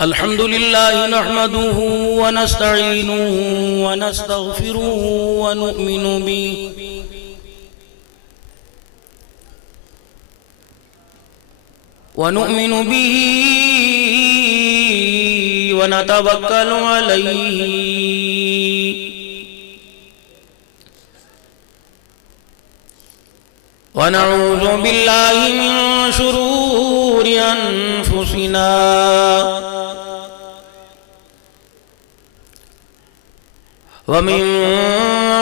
الحمد لله نحمده ونستعينه ونستغفره ونؤمن به ونتوكل عليه ونعوذ بالله من شرور أنفسنا ومن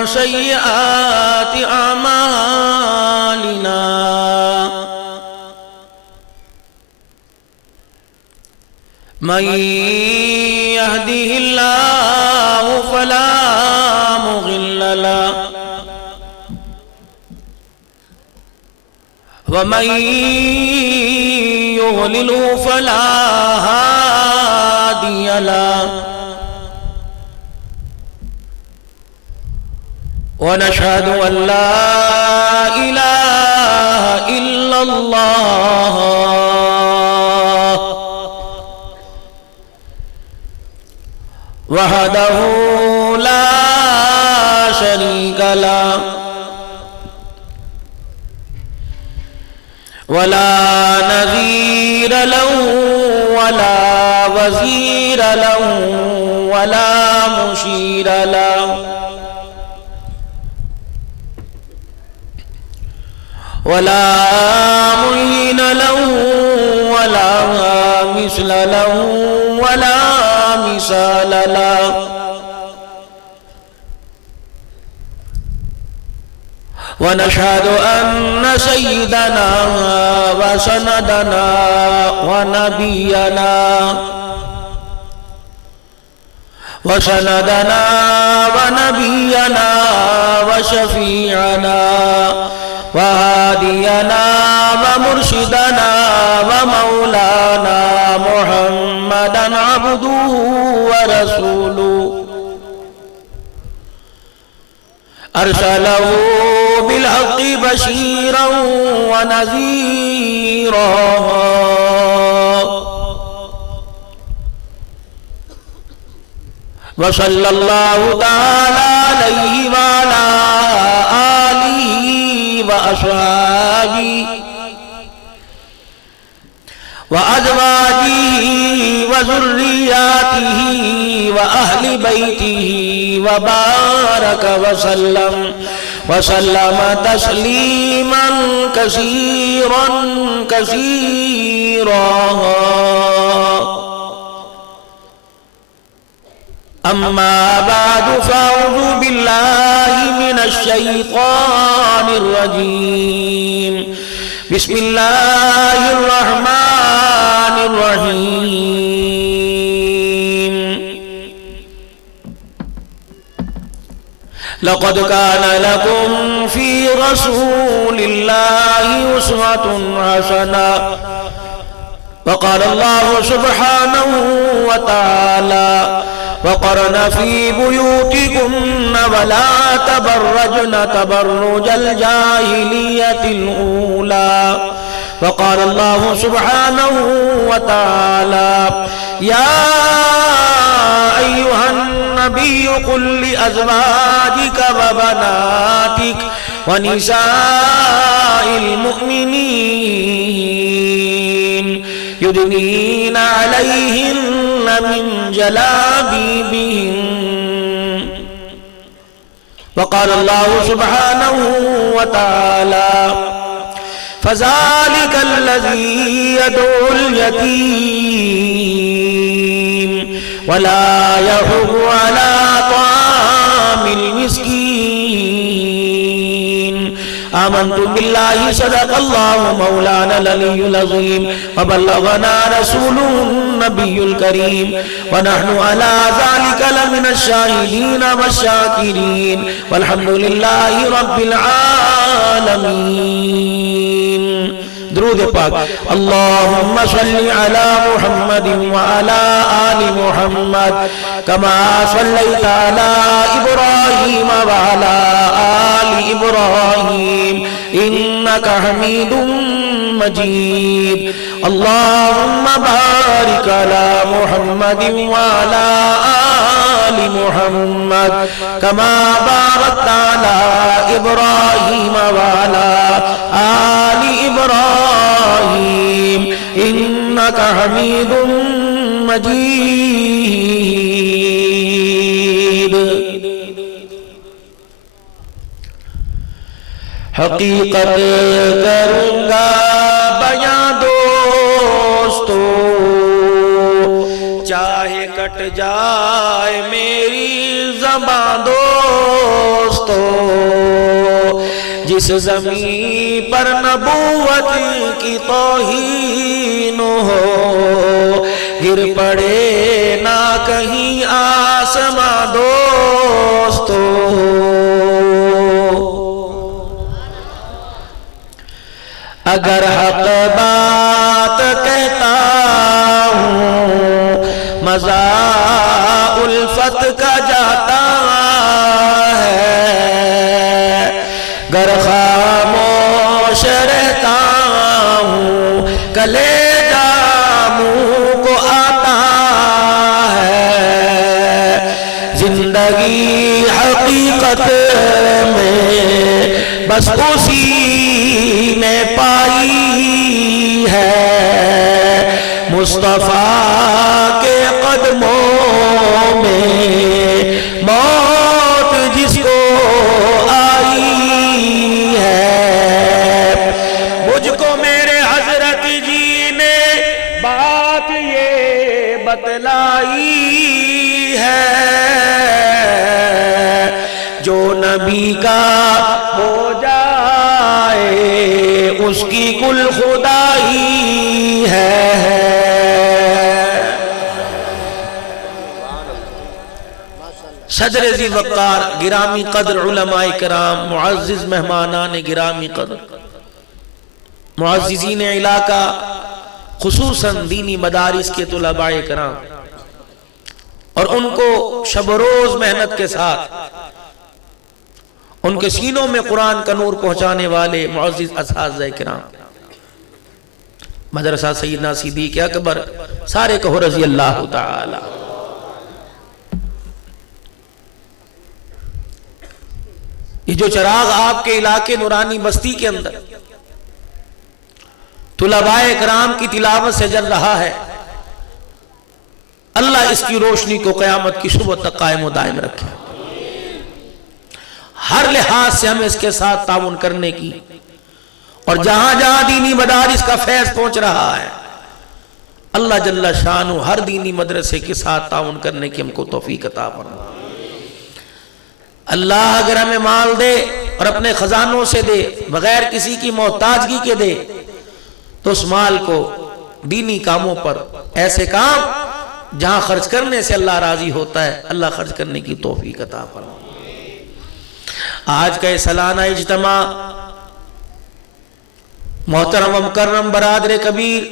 سيئات أعمالنا من يهده الله فلا مضل له ومن يضلل فلا هادي له ونشهد أن لا إله إلا الله وحده لا شريك له ولا نظير له ولا وزير له ولا مشير له ولا معين له ولا مثل له ولا مثال له ونشهد أن سيدنا وسندنا ونبينا وشفيعنا وهادينا ومرشدنا ومولانا محمدا عبده ورسوله أرسله بالحق بشيرا ونذيرا وصلى الله تعالى عليه وعلى آله وأصحابه وأزواجه وذرياته وأهل بيته وبارك وسلم تسليما كثيرا أما بعد فأعوذ بالله من الشيطان الرجيم بسم الله الرحمن الرحيم لقد كان لكم في رسول الله أسوة حسنة وقال الله سبحانه وتعالى وقرن في بيوتكن ولا تبرجن تبرج الجاهلية الأولى وقال الله سبحانه وتعالى يا أيها النبي قل لأزواجك وبناتك ونساء المؤمنين يدنين عليهن من جلابيبهن وقال الله سبحانه وتعالى فذلك الذي يدعو اليتيم ولا يحض على طعام المسكين آمنت بالله صدق الله مولانا العلي العظيم وبلغنا رسوله النبي الكريم ونحن على ذلك لمن الشاهدين والشاكرين والحمد لله رب العالمين درود پاک اللهم صل على محمد وعلى آل محمد كما صليت على إبراهيم وعلى آل إبراهيم إنك إنك حميد مجيد اللهم بارك على محمد وعلى آل محمد كما باركت على إبراهيم وعلى آل إبراهيم إنك حميد مجيد حقیقت کروں گا بیاں دوستو چاہے کٹ جائے میری زبان دوستو جس زمین پر نبوت کی توہین ہو گر پڑے نہ کہیں آسمان دوستو اگر حق بات کہتا ہوں مزہ الفت کا جاتا ہے گر خاموش رہتا ہوں کلیجہ منہ کو آتا ہے زندگی حقیقت میں بس اسی نے پائی ہے مصطفیٰ کے قدموں میں موت جس کو آئی ہے مجھ کو میرے حضرت جی نے بات یہ بتلائی ہے جو نبی کا ہو جائے اس کی کل خدائی ہے صدر ذی وقار گرامی قدر علماء کرام معزز مہمانان گرامی قدر معززین علاقہ خصوصاً دینی مدارس کے طلباء کرام اور ان کو شب و روز محنت کے ساتھ ان کے سینوں میں قرآن کا نور پہنچانے والے معزز اساتذہ کرام مدرسہ سیدنا صدیق اکبر سارے کہو رضی اللہ تعالی یہ جو چراغ آپ کے علاقے نورانی بستی کے اندر طلباء کرام کی تلاوت سے جل رہا ہے اللہ اس کی روشنی کو قیامت کی صبح تک قائم و دائم رکھے ہر لحاظ سے ہمیں اس کے ساتھ تعاون کرنے کی اور جہاں جہاں دینی مدارس کا فیض پہنچ رہا ہے اللہ جل شانہ ہر دینی مدرسے کے ساتھ تعاون کرنے کی ہم کو توفیق عطا فرمائے اللہ اگر ہمیں مال دے اور اپنے خزانوں سے دے بغیر کسی کی محتاجگی کے دے تو اس مال کو دینی کاموں پر ایسے کام جہاں خرچ کرنے سے اللہ راضی ہوتا ہے اللہ خرچ کرنے کی توفیق عطا فرمائے آج کا یہ سالانہ اجتماع محترم و مکرم برادر کبیر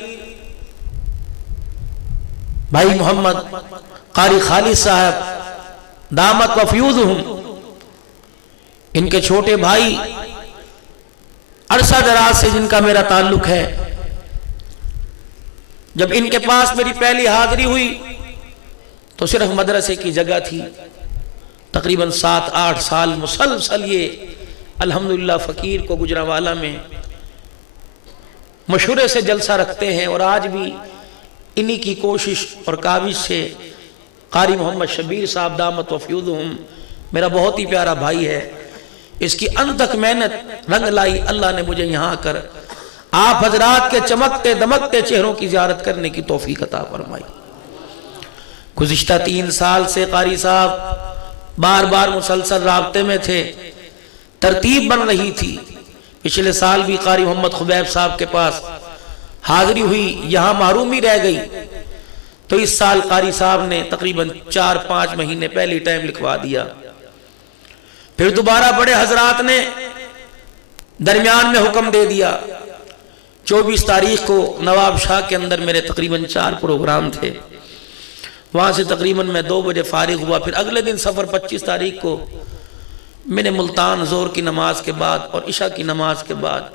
بھائی محمد قاری خالد صاحب دامت وفیوضہم ان کے چھوٹے بھائی عرصہ دراز سے جن کا میرا تعلق ہے جب ان کے پاس میری پہلی حاضری ہوئی تو صرف مدرسے کی جگہ تھی تقریباً 7-8 سال مسلسل یہ الحمدللہ فقیر کو گجرانوالہ میں مشورے سے جلسہ رکھتے ہیں اور آج بھی انہی کی کوشش اور کاوش سے قاری محمد شبیر صاحب دامت وفیوضہم میرا بہت ہی پیارا بھائی ہے اس کی انت تک محنت رنگ لائی اللہ نے مجھے یہاں کر آپ حضرات کے چمکتے دمکتے چہروں کی زیارت کرنے کی توفیق عطا فرمائی گزشتہ 3 سال سے قاری صاحب بار بار مسلسل رابطے میں تھے ترتیب بن رہی تھی پچھلے سال بھی قاری محمد خبیب صاحب کے پاس حاضری ہوئی یہاں محرومی رہ گئی تو اس سال قاری صاحب نے تقریباً 4-5 مہینے پہلی ٹائم لکھوا دیا پھر دوبارہ بڑے حضرات نے درمیان میں حکم دے دیا 24 تاریخ کو نواب شاہ کے اندر میرے تقریباً 4 پروگرام تھے وہاں سے تقریباً میں 2 بجے فارغ ہوا پھر اگلے دن سفر 25 تاریخ کو میں نے ملتان زور کی نماز کے بعد اور عشاء کی نماز کے بعد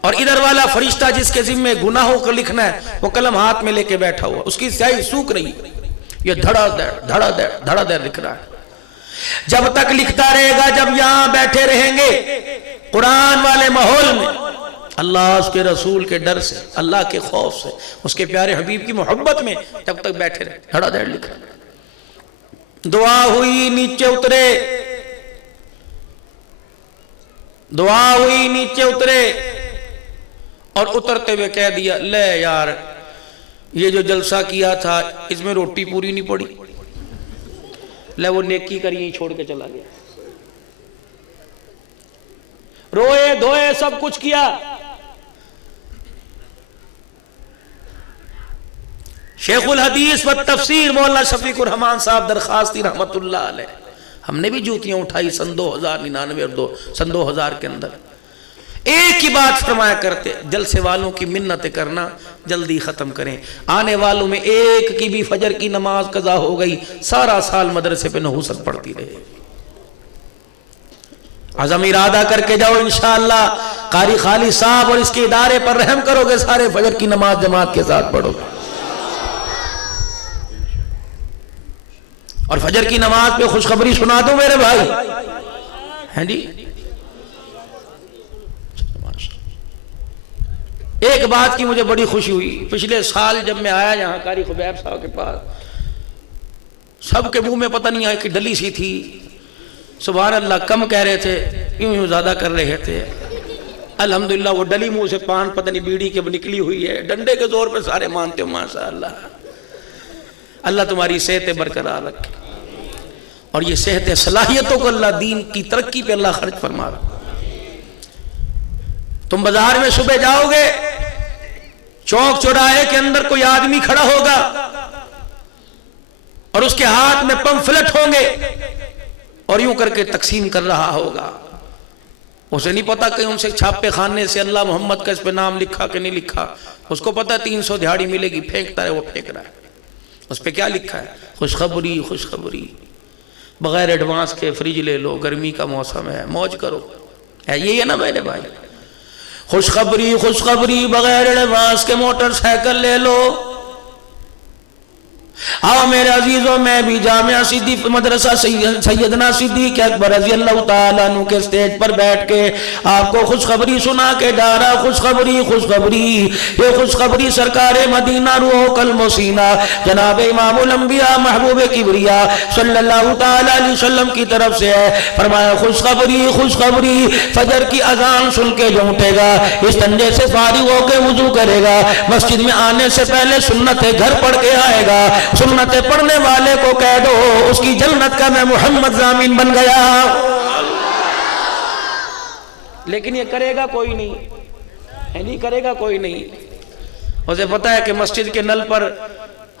اور ادھر والا فرشتہ جس کے ذمے گناہوں کو لکھنا ہے وہ قلم ہاتھ میں لے کے بیٹھا ہوا، اس کی سیاہی سوکھ رہی ہے، یہ دھڑا دھڑ لکھ رہا ہے۔ جب تک لکھتا رہے گا، جب یہاں بیٹھے رہیں گے قرآن والے ماحول میں، اللہ اس کے رسول کے ڈر سے، اللہ کے خوف سے، اس کے پیارے حبیب کی محبت میں، جب تک بیٹھے رہے دھڑا دھڑ لکھ رہا ہے۔ دعا ہوئی نیچے اترے، دعا ہوئی نیچے اترے، اور اترتے ہوئے کہہ دیا لے یار یہ جو جلسہ کیا تھا اس میں روٹی پوری نہیں پڑی، لے وہ نیکی کری ہی چھوڑ کے چلا گیا۔ روئے دھوئے سب کچھ کیا، شیخ الحدیث و تفسیر مولانا شفیق الرحمان صاحب درخواستی رحمت اللہ علیہ، ہم نے بھی جوتیاں اٹھائی سن 2099 اور سن 2000 کے اندر، ایک ہی بات فرمایا کرتے، جلسے والوں کی منتیں کرنا جلدی ختم کریں، آنے والوں میں ایک کی بھی فجر کی نماز قضا ہو گئی سارا سال مدرسے پہ نحوست پڑھتی رہے۔ عزم ارادہ کر کے جاؤ انشاءاللہ، قاری خالد صاحب اور اس کے ادارے پر رحم کرو گے، سارے فجر کی نماز جماعت کے ساتھ پڑھو گے، اور فجر کی نماز پہ خوشخبری سنا دو میرے بھائی، ہیں جی۔ ایک بات کی مجھے بڑی خوشی ہوئی، پچھلے سال جب میں آیا یہاں قاری خبیب صاحب کے پاس، سب کے منہ میں پتہ نہیں آئی کہ ڈلی سی تھی، سبحان اللہ کم کہہ رہے تھے، یوں زیادہ کر رہے تھے، الحمدللہ وہ ڈلی منہ سے پان پتہ نہیں بیڑی کے نکلی ہوئی ہے، ڈنڈے کے زور پہ سارے مانتے ہو ماشاءاللہ۔ اللہ تمہاری صحت برقرار رکھے، اور یہ صحت صلاحیتوں کو اللہ دین کی ترقی پہ اللہ خرچ فرما رہا۔ تم بازار میں صبح جاؤ گے، چوک چوراہے کے اندر کوئی آدمی کھڑا ہوگا اور اس کے ہاتھ میں پمفلٹ ہوں گے اور یوں کر کے تقسیم کر رہا ہوگا، اسے نہیں پتا کہ ان سے چھاپے خانے سے اللہ محمد کا اس پہ نام لکھا کہ نہیں لکھا، اس کو پتا 300 دہاڑی ملے گی، پھینکتا ہے وہ پھینک رہا ہے، اس پہ کیا لکھا ہے؟ خوشخبری خوشخبری، بغیر ایڈوانس کے فریج لے لو، گرمی کا موسم ہے موج کرو، یہی ہے نا میرے بھائی؟ خوشخبری خوشخبری، بغیر ایڈوانس کے موٹر سائیکل لے لو۔ آؤ میرے عزیزوں، میں بھی جامعہ صدیق مدرسہ سیدنا صدیق اکبر رضی اللہ تعالیٰ عنہ کے سٹیج پر بیٹھ کے آپ کو خوشخبری سنا کے جا رہا۔ خوشخبری خوشخبری، یہ خوشخبری سرکار مدینہ روح قلب و سینہ جناب امام الانبیاء محبوب کبریا صلی اللہ تعالیٰ علیہ وسلم کی طرف سے ہے۔ فرمایا خوشخبری خوشخبری، فجر کی اذان سن کے جو اٹھے گا، اس تنجے سے فارغ ہو کے وضو کرے گا، مسجد میں آنے سے پہلے سنتیں گھر پڑھ کے آئے گا، سنتیں پڑھنے والے کو کہہ دو اس کی جنت کا میں محمد ضامن بن گیا۔ لیکن یہ کرے گا کوئی نہیں کرے گا کوئی نہیں، اسے پتا ہے کہ مسجد کے نل پر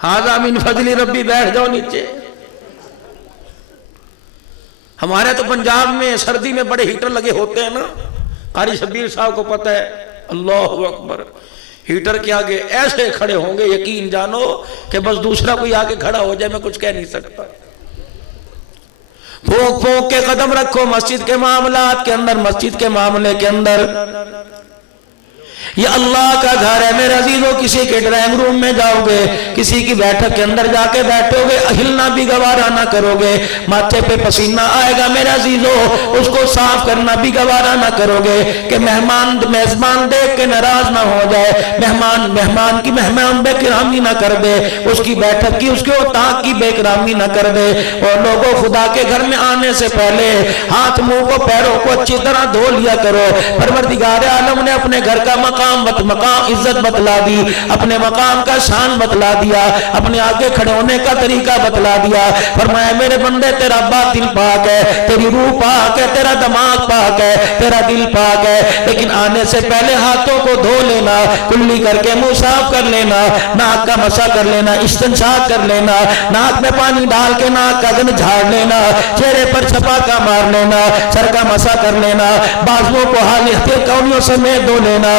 ھذا من فضل ربی بیٹھ جاؤ نیچے۔ ہمارے تو پنجاب میں سردی میں بڑے ہیٹر لگے ہوتے ہیں نا، قاری شبیر صاحب کو پتا ہے، اللہ اکبر، ہیٹر کے آگے ایسے کھڑے ہوں گے یقین جانو کہ بس دوسرا کوئی آگے کھڑا ہو جائے میں کچھ کہہ نہیں سکتا۔ پھونک پھونک کے قدم رکھو مسجد کے معاملات کے اندر، مسجد کے معاملے کے اندر۔ یہ اللہ کا گھر ہے میرے عزیزوں، کسی کے ڈرائنگ روم میں جاؤ گے، کسی کی بیٹھک کے اندر جا کے بیٹھو گے، ہلنا بھی گوارا نہ کرو گے، ماتھے پہ پسینہ آئے گا میرے عزیزوں، اس کو صاف کرنا بھی گوارا نہ کرو گے کہ میزبان دیکھ کے ناراض نہ ہو جائے، مہمان کی مہمان بے کرامی نہ کر دے، اس کی بیٹھک کی اس کے اتاق کی بے کرامی نہ کر دے۔ اور لوگوں خدا کے گھر میں آنے سے پہلے ہاتھ منہ کو پیروں کو اچھی طرح دھو لیا کرو۔ پروردگار عالم نے اپنے گھر کا مقام عزت بتلا دی، اپنے مقام کا شان بتلا دیا، اپنے آگے کھڑے ہونے کا طریقہ بتلا دیا۔ فرمایا میرے بندے تیرا باطن پاک ہے، تیری روح پاک ہے، تیرا دماغ پاک ہے، تیرا دل پاک ہے، لیکن آنے سے پہلے ہاتھوں کو دھو لینا، کلی کر کے منہ صاف کر لینا، ناک کا مسا کر لینا، استنشاق کر لینا، ناک میں پانی ڈال کے ناک کا گند جھاڑ لینا، چہرے پر چھپاکا مار لینا، سر کا مسا کر لینا، بازوؤں کو حالیت کونیوں سمیت دھو لینا،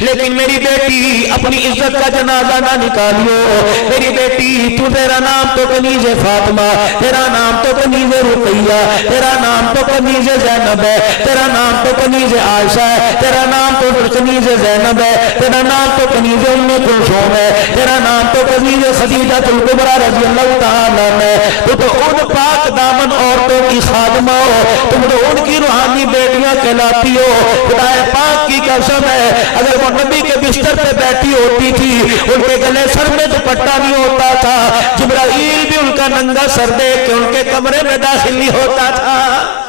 لیکن میری بیٹی اپنی عزت کا جنازہ نہ نکالیو، میری بیٹی تو تیرا نام تو کنیز فاطمہ، تیرا نام تو کنیز رقیہ، تیرا نام تو کنیز زینب ہے، تیرا نام تو کنیز عائشہ ہے، تیرا نام تو کنیز زینب ہے، تیرا نام تو کنیز ام کلثوم ہے، تیرا نام تو کنیز خدیجہ الکبریٰ رضی اللہ تعالیٰ عنہ ہے۔ تو ان پاک دامن عورتوں کی خادمہ ہو، تم تو ان کی روحانی بیٹیاں کہلاتی ہو۔ خدا پاک کی قسم ہے اگر وہ نبی کے بستر پہ بیٹھی ہوتی تھی ان کے گلے سر میں دوپٹہ نہیں ہوتا تھا، جبرائیل بھی ان کا ننگا سر دیکھ کے ان کے کمرے میں داخل نہیں ہوتا تھا۔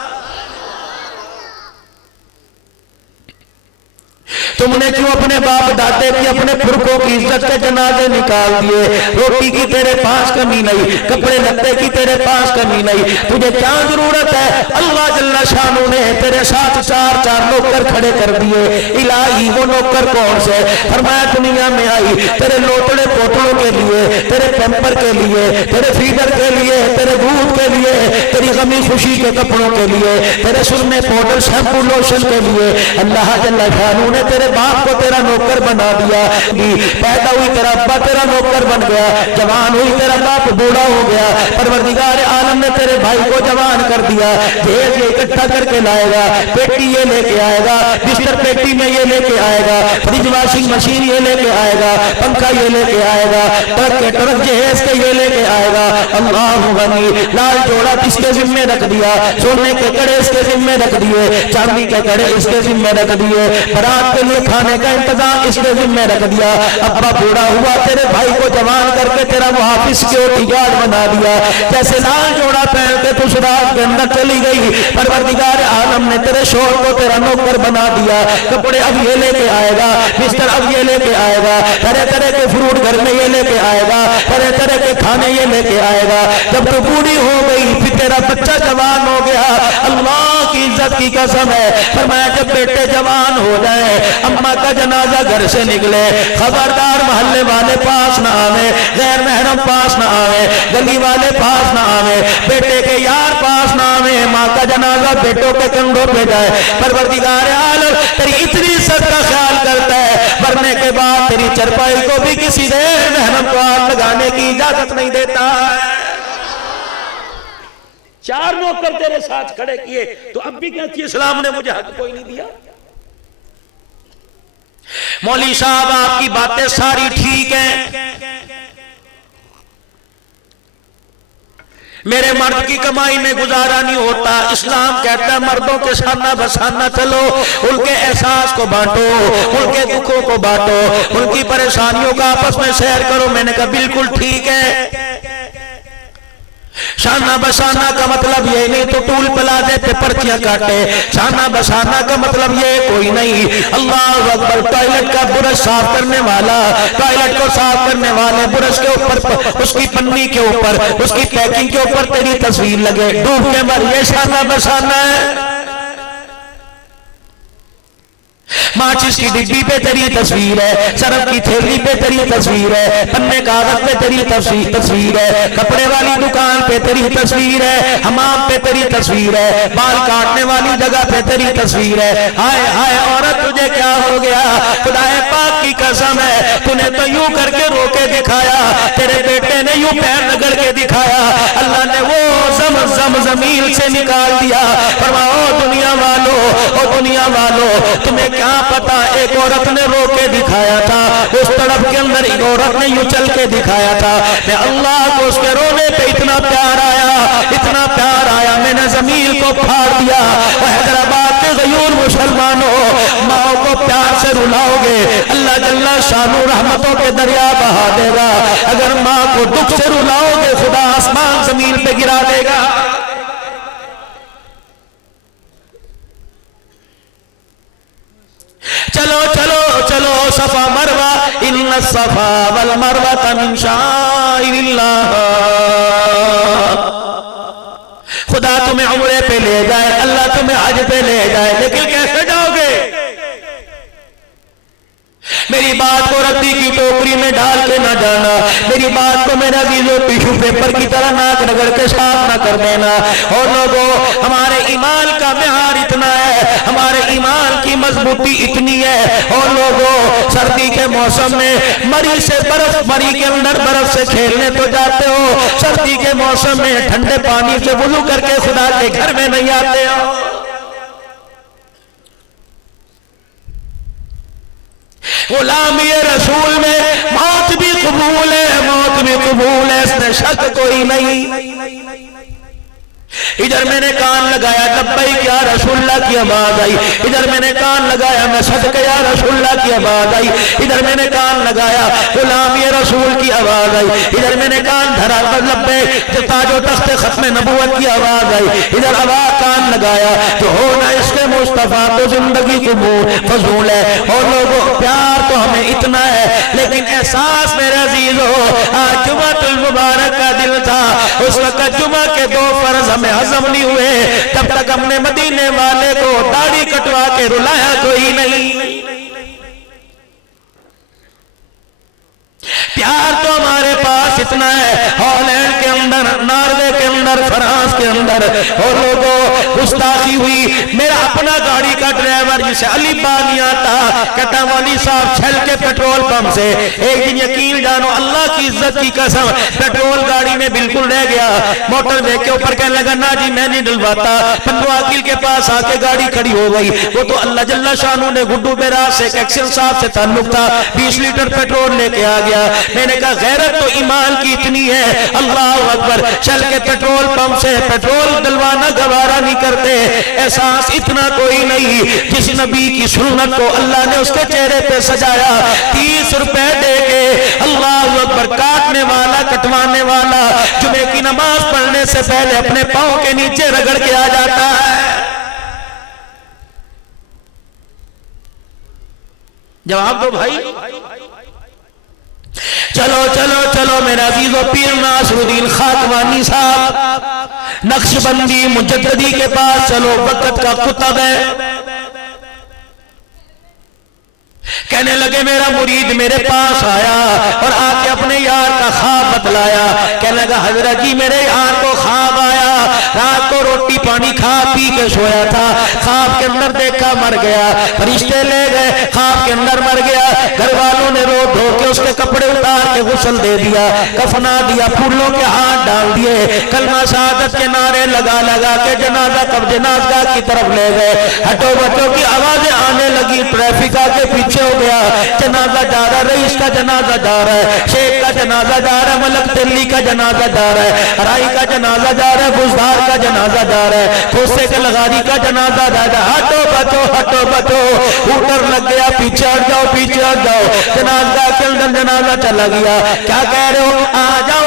تم نے کیوں اپنے باپ دادے کی اپنے پھرکوں کی عزت کے جنازے نکال دیے؟ روٹی کی تیرے پاس کمی نہیں، کپڑے لتے کی تیرے پاس کمی نہیں، تجھے کیا ضرورت ہے؟ اللہ جل شانہ نے تیرے ساتھ چار چار نوکر کھڑے کر دیے۔ الہی وہ نوکر کون سے؟ فرمایا دنیا میں آئی تیرے لوٹڑے پوٹڑوں کے لیے، تیرے پیمپر کے لیے، تیرے فیڈر کے لیے، تیرے دودھ کے لیے، تیری غمی خوشی کے کپڑوں کے لیے، تیرے سرمے پاؤڈر شیمپو لوشن کے لیے۔ اللہ جل شانہ نے تیرے باپ کو تیرا نوکر بنا دیا، پیدا ہوئی تیرا ابا تیرا نوکر بن گیا، جوان ہوئی تیرا باپ بوڑھا ہو گیا، پروردگار عالم نے تیرے بھائی کو جوان کر دیا، جہیز یہ اکٹھا کر کے لائے گا، پیٹی یہ لے کے آئے گا، بستر پیٹی میں یہ لے کے آئے گا، فریج واشنگ مشین یہ لے کے آئے گا، پنکھا یہ لے کے آئے گا، ٹرک کے ٹرک جہیز کے یہ لے کے آئے گا۔ اللہ غنی، لال جوڑا کس کے ذمہ رکھ دیا، سونے کے کڑے اس کے ذمہ رکھ دیے، چاندی کے کڑے اس کے ذمہ رکھ دیے، برات کے لیے کھانے کا انتظام اس کے ذمہ رکھ دیا۔ ابا بوڑھا ہوا تیرے بھائی کو جوان کر کے تیرا محافظ سیکورٹی گارڈ بنا دیا، جیسے لال جوڑا پہن کے تو رات کے اندر چلی گئی، پروردگار عالم نے تیرے شوہر کو تیرا نوکر بنا دیا، کپڑے اب یہ لے کے آئے گا، بستر اب یہ لے کے آئے گا، طرح طرح کے فروٹ گھر میں یہ لے کے آئے گا، طرح طرح کے کھانے یہ لے کے آئے گا۔ جب تو بوڑھی ہو گئی پھر تیرا بچہ جوان ہو گیا، اللہ کی عزت کی قسم ہے فرمایا جب بیٹے جوان ہو جائے، اماں کا جنازہ گھر سے نکلے، خبردار محلے والے پاس نہ آوے، غیر محرم پاس نہ آوے، گلی والے پاس نہ آوے، بیٹے کے یار پاس نہ آوے، ماں کا جنازہ بیٹوں کے کندھوں پہ جائے۔ پروردگار عالم تیری اتنی عزت کا خیال کرتا ہے، مرنے کے بعد تیری چرپائی کو بھی کسی غیر محرم کو ہاتھ لگانے کی اجازت نہیں دیتا ہے۔ چار نوکر تیرے ساتھ کھڑے کیے تو اب بھی کہتی ہے اسلام نے مجھے حق کوئی نہیں دیا۔ مولوی صاحب آپ کی باتیں ساری ٹھیک ہیں، میرے مرد کی کمائی میں گزارا نہیں ہوتا، اسلام کہتا ہے مردوں کے سامنا بسانا چلو، ان کے احساس کو بانٹو، ان کے دکھوں کو بانٹو، ان کی پریشانیوں کا آپس میں شیئر کرو۔ میں نے کہا بالکل ٹھیک ہے۔ شانہ بشانہ کا مطلب یہ نہیں تو ٹول پلازے پہ پرچیاں کاٹے، شانہ بشانہ کا مطلب یہ کوئی نہیں۔ اللہ اکبر، ٹوائلٹ کا برش صاف کرنے والا، ٹوائلٹ کو صاف کرنے والے برش کے اوپر، اس کی پنی کے اوپر، اس کی پیکنگ کے اوپر تیری تصویر لگے، ڈوب کے مر، یہ شانہ بشانہ ہے؟ ماچس کی ڈبی پہ تیری تصویر ہے، سرف کی تھیلی پہ تیری تصویر ہے، پنے کاغذ پہ تیری تصویر ہے، کپڑے والی دکان پہ تیری تصویر ہے، حمام پہ تیری تصویر ہے، بال کاٹنے والی جگہ پہ تیری تصویر ہے۔ ہائے ہائے عورت تجھے کیا ہو گیا؟ خدا پاک کی قسم ہے تو نے تو یوں کر کے رو کے دکھایا، تیرے بیٹے نے یوں پیر رگڑ کے دکھایا، اللہ نے وہ زمین سے نکال دیا۔ فرمایا او دنیا والو، او دنیا والو، تمہیں کیا پتا ایک عورت نے رو کے دکھایا تھا، اس طرف کے اندر ایک عورت نے یوں چل کے دکھایا تھا، میں اللہ کو اس کے رونے پہ اتنا پیار آیا، اتنا پیار آیا، میں نے زمین کو پھاڑ دیا۔ حیدرآباد کے غیور مسلمانوں، ماں کو پیار سے رلاؤ گے اللہ جل شانہ رحمتوں کے دریا بہا دے گا، اگر ماں کو دکھ سے رلاؤ گے خدا آسمان زمین پہ گرا دے گا۔ چلو چلو چلو صفا مروہ، ان الصفا والمروہ من شعائر اللہ۔ خدا تمہیں عمرے پہ لے جائے، اللہ تمہیں حج پہ لے جائے، لیکن کیسے جاؤ گے؟ میری بات کو رتی کی ٹوکری میں ڈال کے نہ جانا، میری بات کو میرا عزیزو ٹیشو پیپر کی طرح ناک رگڑ کے صاف نہ کر دینا۔ اور لوگوں ہمارے ایمان کا معیار اتنا ہے، ہمارے ایمان کی مضبوطی اتنی ہے، اور لوگوں سردی کے موسم میں مری سے مری کے اندر برف سے کھیلنے تو جاتے ہو، سردی کے موسم میں ٹھنڈے پانی سے وضو کر کے خدا کے گھر میں نہیں آتے ہو۔ غلامی رسول میں موت بھی قبول ہے، موت بھی قبول ہے، اس میں شک کوئی نہیں۔ ادھر میں نے کان لگایا لبیک یا رسول اللہ کی آواز آئی، ادھر میں نے کان لگایا میں صدقے یا رسول اللہ کی آواز آئی، ادھر میں نے کان لگایا غلامی رسول کی آواز آئی، ادھر میں نے کان دھرا لبیک جو تاج و تخت ختم نبوت کی آواز آئی، ادھر آواز کان لگایا جو ہونا اس کے مصطفیٰ تو زندگی قبول فضول ہے۔ اور لوگوں پیار تو ہمیں اتنا ہے، لیکن احساس میرے عزیز ہو، آج جمعہ المبارک کا دل تھا، اس وقت جمعہ کے دو فرض ہمیں ہضم نہیں ہوئے تب تک ہم نے مدینے والے کو داڑھی کٹوا کے رلایا کوئی نہیں۔ پیار تو ہمارے پاس اتنا ہے، ہالینڈ کے اندر، ناروے کے اندر، فرانس کے اندر، اور لوگوں گستاخی ہوئی، میرا اپنا گاڑی کا ڈرائیور جسے علی بانی آتا کہتا والی صاحب چھل کے پیٹرول پمپ سے ایک دن یقین جانو اللہ کی عزت کی قسم پیٹرول گاڑی میں بالکل رہ گیا، موٹر وے کے اوپر کہنے لگا نا جی میں نہیں ڈلواتا، پنو عاقل کے پاس آ کے گاڑی کھڑی ہو گئی، وہ تو اللہ جل شانہ نے گڈو بیراج سے ایک ایکشن صاحب سے تعلق تھا، 20 لیٹر پیٹرول لے کے آ گیا۔ میں نے کہا غیرت تو ایمان کی اتنی ہے، اللہ اکبر، چل کے پیٹرول پمپ سے پیٹرول ڈلوانا گوارا نہیں کرتے، احساس اتنا کوئی نہیں۔ جس نبی کی سنت کو اللہ نے اس کے چہرے پہ سجایا، 30 روپے دے کے اللہ اکبر، کاٹنے والا کٹوانے والا جمعے کی نماز پڑھنے سے پہلے اپنے پاؤں کے نیچے رگڑ کے آ جاتا ہے۔ جواب دو بھائی۔ چلو چلو چلو میرا عزیزو، پیر ناصر الدین خاکوانی صاحب نقشبندی مجددی کے پاس چلو، وقت کا قطب ہے۔ کہنے لگے میرا مرید میرے پاس آیا اور آ کے اپنے یار کا خواب بتلایا، کہنے لگا حضرت جی میرے یار کو خواب آیا، رات کو روٹی پانی کھا پی کے سویا تھا، خواب کے اندر دیکھا مر گیا، فرشتے لے گئے، خواب کے اندر مر گیا، گھر والوں نے رو دھو کے اس کے کپڑے اتار کے غسل دے دیا، کفنا دیا، پھولوں کے ہاتھ ڈال دیے، کلمہ شہادت کے نعرے لگا لگا کے جنازہ کب جنازگاہ کی طرف لے گئے، ہٹو بچوں کی آوازیں آنے لگی، ٹریفک آ کے پیچھے ہو گیا، جنازہ جا رہا ہے، رئیس کا جنازہ جا رہا ہے، شیخ کا جنازہ جا رہا ہے، ملک تلی کا جنازہ جا رہا ہے، رائی کا جنازہ جا رہا ہے، بزدار کا جنازہ جا رہا ہے، کھوسے کے لغاری کا جنازہ جا رہا ہے، ہٹو بچو ہٹو بچو، اوپر لگ گیا، پیچھے ہٹ جاؤ پیچھے ہٹ جاؤ، جنازہ کے اندر جنازہ چلا گیا، کیا کہہ رہے ہو، آ جاؤ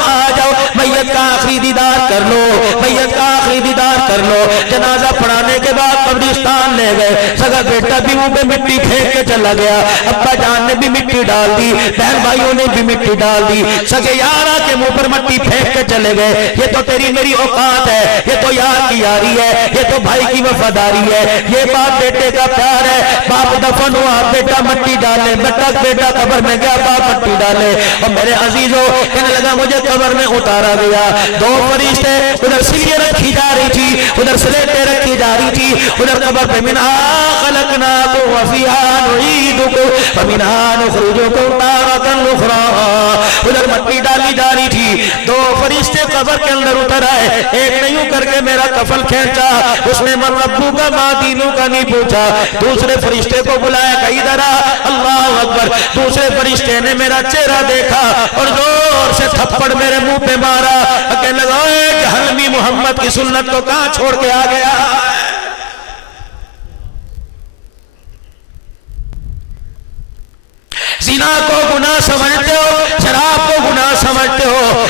میت کا آخری دیدار کر لو، میت کا آخری دیدار کر لو۔ جنازہ پڑھانے کے بعد قبرستان لے گئے، سگا بیٹا بھی منہ پہ مٹی پھینک کے چلا گیا، ابا جان نے بھی مٹی ڈال دی، بہن بھائیوں نے بھی مٹی ڈال دی، سگے یارا کے منہ پر مٹی پھینک کے چلے گئے۔ یہ تو تیری میری اوقات ہے، یہ تو یار کی یاری ہے، یہ تو بھائی کی وفاداری ہے، یہ باپ بیٹے کا پیار ہے۔ باپ دفن ہوا، بیٹا مٹی ڈالے، بیٹا قبر میں گیا، باپ مٹی ڈالے، اور میرے عزیزوں کہنے لگا مجھے قبر میں اتارا گیا، دو فرشتے ادھر سلیے رکھی جا رہی تھی، ادھر سلیٹیں رکھی جا رہی تھی، ادھر قبر پہ منہا خلقناکم وفیہا نعیدکم ومنہا نخرجکم تارۃ اخری، ادھر مٹی ڈالی جا رہی تھی، دو فرشتے قبر کے اندر اتر آئے، ایک نے یوں کر کے میرا کفن کھینچا، اس نے من ربو کا ما دینوں کا نہیں پوچھا، دوسرے فرشتے کو بلایا کہ ادھر آ، اللہ اکبر، دوسرے فرشتے نے میرا چہرہ دیکھا اور زور سے تھپڑ میرے منہ پہ مارا، کہنے لگا اے جہنمی محمد کی سنت کو کہاں چھوڑ کے آ گیا؟ زنا کو گناہ سمجھتے ہو، شراب کو گناہ سمجھتے ہو،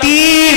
3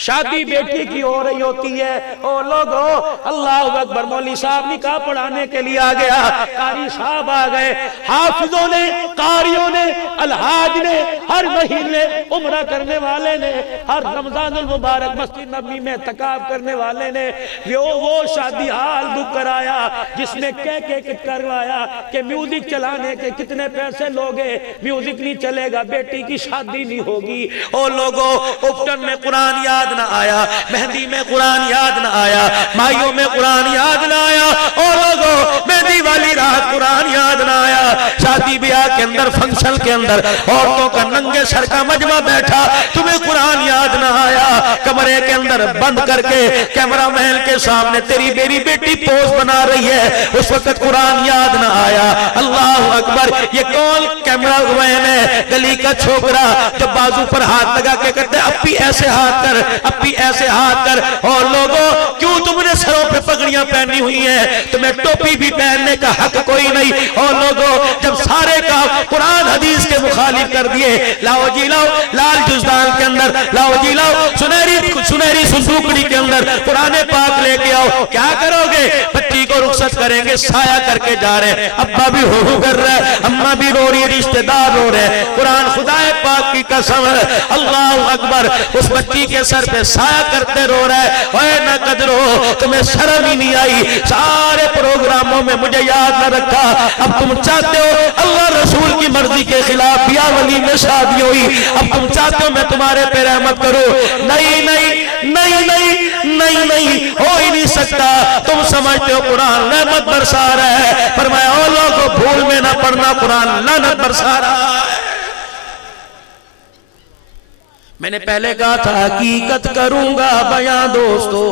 شادی بیٹی کی ہو رہی ہوتی ہے، او لوگو اللہ اکبر، مولوی صاحب نکاح پڑھانے کے لیے آ گیا، قاری صاحب آ گئے، حافظوں نے، قاریوں نے، الحاج نے، ہر مہینے عمرہ کرنے والے نے، ہر رمضان المبارک مسجد نبوی میں اعتکاف کرنے والے نے، وہ شادی حال بک کرایا جس نے کروایا کہ میوزک چلانے کے کتنے پیسے لوگے، میوزک نہیں چلے گا بیٹی کی شادی نہیں ہوگی۔ او لوگو اپٹن میں قرآن یاد نہ آیا، مہندی میں قرآن یاد نہ آیا، مائیوں میں قرآن یاد نہ آیا، او لوگو مہندی والی رات قرآن یاد نہ آیا، شادی بیاہ کے اندر فنکشن کے اندر عورتوں کا ننگے سر کا مجمع بیٹھا، تمہیں قرآن یاد نہ آیا، کمرے کے اندر بند کر کے کیمرہ مین کے سامنے تیری میری بیٹی پوز بنا رہی ہے، اس وقت قرآن یاد نہ آیا۔ اللہ اکبر، یہ کون کیمرہ مین ہے؟ گلی کا چھوکرا جو بازو پر ہاتھ لگا کے کہتے ہیں اپی ایسے ہاتھ کر، اپی ایسے ہاتھ کر۔ اور لوگوں کیوں تم نے سروں پہ پگڑیاں پہنی ہوئی ہیں؟ تمہیں ٹوپی بھی پہننے کا حق کوئی نہیں۔ اور لوگوں جب سارے کام قرآن حدیث کے مخالف کر دیے، لاؤ جی لاؤ لال جزدان کے اندر، لاؤ جی لاؤ سنہری صندوقڑی کے اندر قرآن پاک لے کے آؤ، کیا کرو گے؟ بچی کو رخصت کریں گے، سایہ کر کے جا رہے ہیں، ابا بھی ہو کر رہا ہے، اماں بھی رو رہی ہے، رشتہ دار رو رہے ہیں، قرآن خدا پاک کی قسم ہے، اللہ اکبر، اس بچی کے سر پہ سایہ کرتے رو رہا ہے۔ اے نہ قدر ہو، تمہیں شرم ہی نہیں آئی، سارے پروگراموں میں مجھے یاد نہ رکھا۔ اب تم چاہتے ہو اللہ رسول کی مرضی کے خلاف بیاہ ولی میں شادی ہوئی، اب تم چاہتے ہو میں تمہارے پہ رحمت کروں؟ نہیں نہیں نہیں نہیں نہیں نہیں، ہو ہی نہیں سکتا۔ تم سمجھتے ہو قرآن رحمت برسا رہا ہے، فرمایا او لوگوں بھول میں نہ پڑنا، قرآن لعنت برسا رہا ہے۔ میں نے پہلے کہا تھا حقیقت کروں گا بیاں دوستو،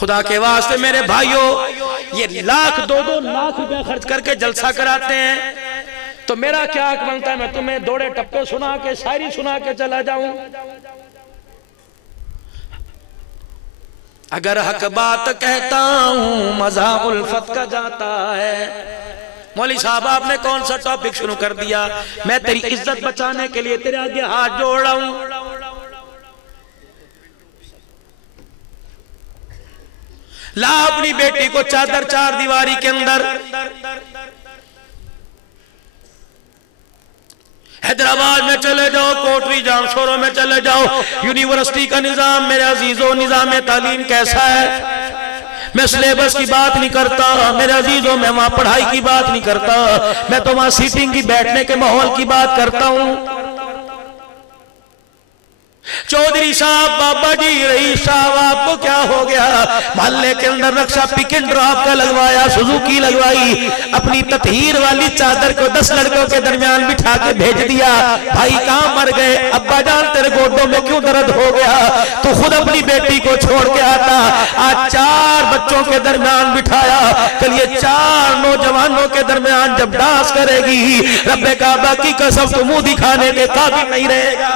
خدا کے واسطے میرے بھائیوں، یہ لاکھ دو لاکھ روپے خرچ کر کے جلسہ کراتے ہیں، تو میرا کیا حق بنتا ہے میں تمہیں دوڑے ٹپے سنا کے شاعری سنا کے چلا جاؤں؟ اگر حق بات کہتا ہوں مزہ الفت کا جاتا ہے۔ مولوی صاحب آپ نے کون سا ٹاپک شروع کر دیا؟ میں تیری عزت بچانے کے لیے تیرے آگے ہاتھ جوڑ رہا ہوں۔ لا اپنی بیٹی کو چادر چار دیواری کے اندر، حیدرآباد میں چلے جاؤ، کوٹری جام شوروں میں چلے جاؤ، یونیورسٹی کا نظام میرے عزیزوں، نظام تعلیم کیسا ہے؟ میں سلیبس کی بات نہیں کرتا میرے عزیزوں، میں وہاں پڑھائی کی بات نہیں کرتا، میں تو وہاں سیٹنگ کی بیٹھنے کے ماحول کی بات کرتا ہوں۔ چودھری صاحب، بابا جی، رئیس صاحب، آپ کو کیا ہو گیا؟ محلے کے اندر نقشہ پک اینڈ ڈراپ کا لگوایا، سوزوکی لگوائی، اپنی تطہیر والی چادر کو 10 لڑکوں کے درمیان بٹھا کے بھیج دیا۔ بھائی کہاں مر گئے؟ ابا جان تیرے گوڈوں میں کیوں درد ہو گیا؟ تو خود اپنی بیٹی کو چھوڑ کے آتا، آج 4 بچوں کے درمیان بٹھایا، کل یہ 4 نوجوانوں کے درمیان جب ڈانس کرے گی، رب کعبہ کی قسم تو منہ دکھانے کے قابل نہیں رہے گا۔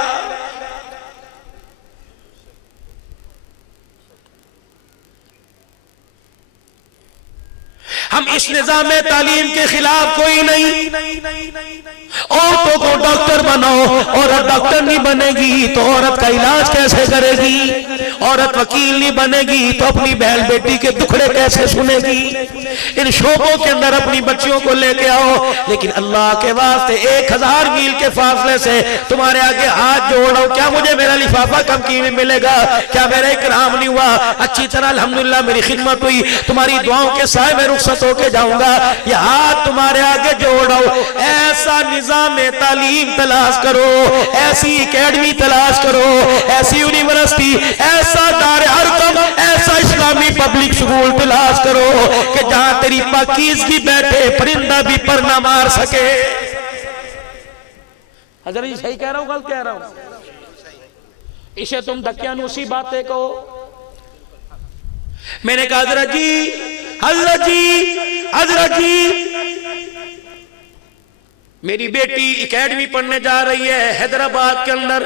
ہم اس نظام تعلیم کے خلاف کوئی نہیں۔ عورتوں کو ڈاکٹر بناؤ، عورت ڈاکٹر نہیں بنے گی تو عورت کا علاج کیسے کرے گی؟ عورت وکیل نہیں بنے گی تو اپنی بہن بیٹی کے دکھڑے کیسے سنے گی؟ ان شعبوں کے اندر اپنی بچیوں کو لے کے آؤ، لیکن اللہ کے واسطے 1000 میل کے فاصلے سے تمہارے آگے ہاتھ جوڑو، کیا مجھے میرا لفافہ کم کی میں ملے گا؟ کیا میرا اکرام نہیں ہوا؟ اچھی طرح الحمدللہ میری خدمت ہوئی، تمہاری دعاؤں کے سائے میں رخصت ہو کے جاؤں گا، یہ ہاتھ تمہارے آگے جوڑو۔ ایسا نظام تعلیم تلاش کرو، ایسی اکیڈمی تلاش کرو، ایسی یونیورسٹی، ایسا دار ارقم، ایسا اسلامی پبلک سکول تلاش کرو کہ جہاں تیری پاکیزگی بیٹھے، پرندہ بھی پر نہ مار سکے۔ حضرت جی صحیح کہہ رہا ہوں غلط کہہ رہا ہوں؟ اسے تم دقیانوسی باتیں کہو۔ میں نے کہا حضرت جی میری بیٹی اکیڈمی پڑھنے جا رہی ہے حیدرآباد کے اندر،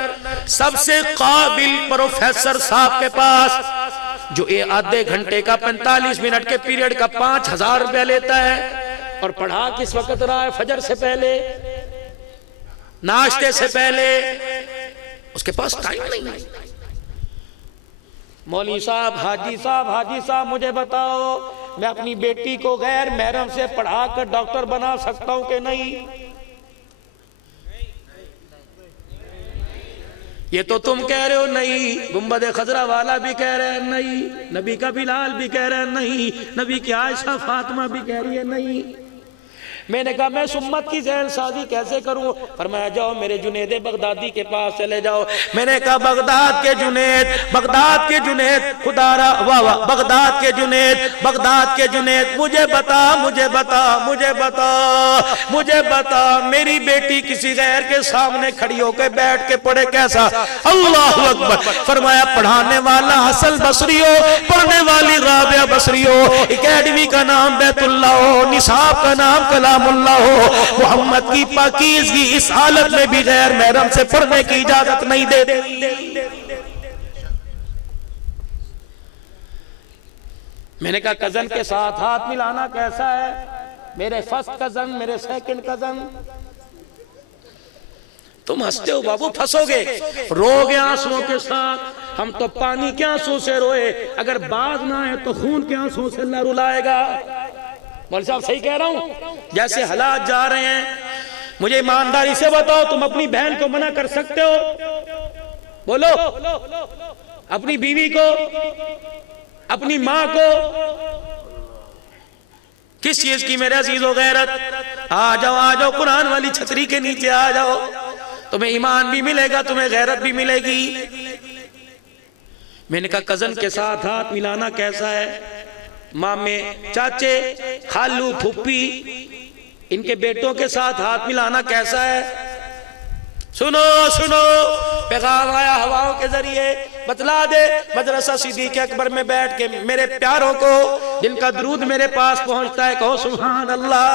سب سے قابل پروفیسر صاحب کے پاس، جو آدھے گھنٹے کا 45 منٹ کے پیریڈ کا 5000 روپے لیتا ہے، اور پڑھا کس وقت رہا ہے؟ فجر سے پہلے۔ ناشتے سے پہلے اس کے پاس ٹائم نہیں ہے. مولوی صاحب، حاجی صاحب مجھے بتاؤ میں اپنی بیٹی کو غیر محرم سے پڑھا کر ڈاکٹر بنا سکتا ہوں کہ نہیں؟ یہ تو تم کہہ رہے ہو نہیں، گنبد خضرا والا بھی کہہ رہے ہیں نہیں، نبی کا بلال بھی کہہ رہے ہیں نہیں، نبی کی عائشہ فاطمہ بھی کہہ رہی ہے نہیں. میں نے کہا میں سمت کی ذہن سازی کیسے کروں؟ فرمایا جاؤ میرے جنید بغدادی کے پاس چلے جاؤ. میں نے کہا بغداد کے جنید خدا را واہ واہ، بغداد کے جنید مجھے بتا میری بیٹی کسی غیر کے سامنے کھڑی ہو کے بیٹھ کے پڑھے کیسا؟ اللہ اکبر. فرمایا پڑھانے والا حسن بصری ہو، پڑھنے والی رابعہ بصری ہو، اکیڈمی کا نام بیت اللہ ہو، نصاب کا نام کلام اللہ ہو، محمد کی پاکیزگی اس حالت میں بھی غیر محرم سے پڑھنے کی اجازت نہیں دے. میں نے کہا کزن کے ساتھ ہاتھ ملانا کیسا ہے؟ میرے فرسٹ کزن، میرے سیکنڈ کزن. تم ہنستے ہو بابو، پھنسو گے. رو گے آنسوں کے ساتھ. ہم تو پانی کے آنسوں سے روئے، اگر باز نہ ہے تو خون کے آنسوں سے اللہ رلائے گا. مولوی صاحب صحیح کہہ رہا ہوں؟ جیسے حالات جا رہے ہیں، مجھے ایمانداری سے بتاؤ تم اپنی بہن کو منع کر سکتے ہو؟ بولو. اپنی بیوی کو، اپنی ماں کو، کس چیز کی میرے عزیز و غیرت؟ آ جاؤ قرآن والی چھتری کے نیچے آ جاؤ، تمہیں ایمان بھی ملے گا، تمہیں غیرت بھی ملے گی. میں نے کہا کزن کے ساتھ ہاتھ ملانا کیسا ہے؟ مامے، چاچے، خالو، پھپھی، ان کے بیٹوں کے ساتھ ہاتھ ملانا کیسا ہے؟ سنو پیغام آیا ہواؤں کے ذریعے، بتلا دے. مدرسہ صدیق اکبر میں بیٹھ کے میرے پیاروں کو جن کا درود میرے پاس پہنچتا ہے کہو سبحان اللہ.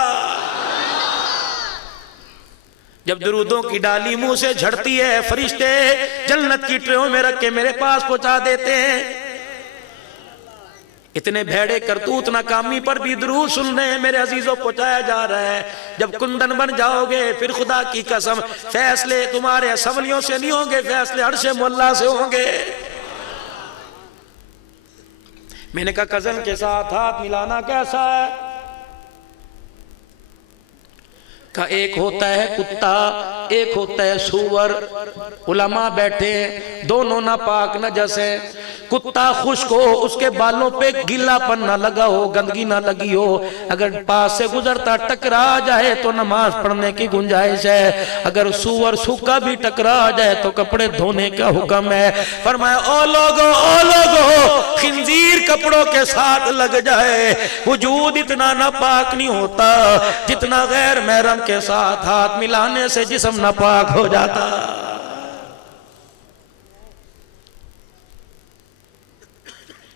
جب درودوں کی ڈالی منہ سے جھڑتی ہے، فرشتے جنت کی ٹریوں میں رکھ کے میرے پاس پہنچا دیتے ہیں. اتنے بھیڑے کرتوت ناکامی پر بھی درود سننے میرے عزیزوں پہنچایا جا رہا ہے. جب کندن بن جاؤ گے پھر خدا کی قسم فیصلے تمہارے اسمبلیوں سے نہیں ہوں گے، فیصلے عرش مولا سے ہوں گے. میں نے کہا کزن کے ساتھ ہاتھ ملانا کیسا ہے؟ کہ ایک ہوتا ہے کتا، ایک ہوتا ہے سور. علماء بیٹھے ہیں، دونوں ناپاک نجس ہیں. کتا خشک ہو، اس کے بالوں پہ گیلا پن نہ لگا ہو، گندگی نہ لگی ہو، اگر پاس سے گزرتا ٹکرا جائے تو نماز پڑھنے کی گنجائش ہے. اگر سور سوکھا بھی ٹکرا جائے تو کپڑے دھونے کا حکم ہے. فرمایا او لوگو خنزیر کپڑوں کے ساتھ لگ جائے، وجود اتنا ناپاک نہیں ہوتا جتنا غیر محرم کے ساتھ ہاتھ ملانے سے جسم ناپاک ہو جاتا.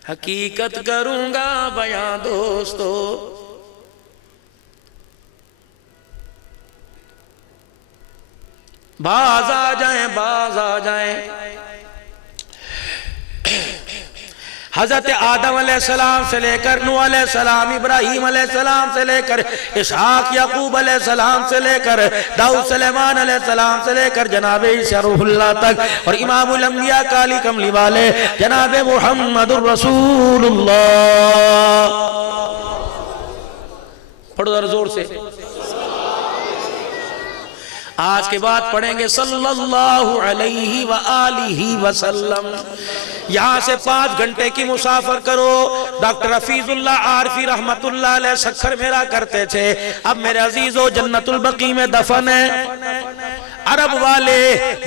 حقیقت کروں گا بیان دوستو، باز آ جائیں. حضرت آدم علیہ السلام سے لے کر نوح علیہ السلام، ابراہیم علیہ السلام سے لے کر اسحاق یعقوب علیہ السلام سے لے کر داؤد سلیمان علیہ السلام سے لے کر جناب عیسیٰ روح اللہ تک، اور امام الانبیاء کالی کملی والے جناب محمد الرسول اللہ. پڑھو ذرا زور سے. آج کے بعد پڑھیں گے صلی اللہ علیہ وآلہ وسلم. یہاں سے 5 گھنٹے کی مسافر کرو. ڈاکٹر حفیظ اللہ عارفی رحمت اللہ علیہ سکھر میرا کرتے تھے. اب میرے عزیزو جنت البقیع میں دفن ہے. عرب والے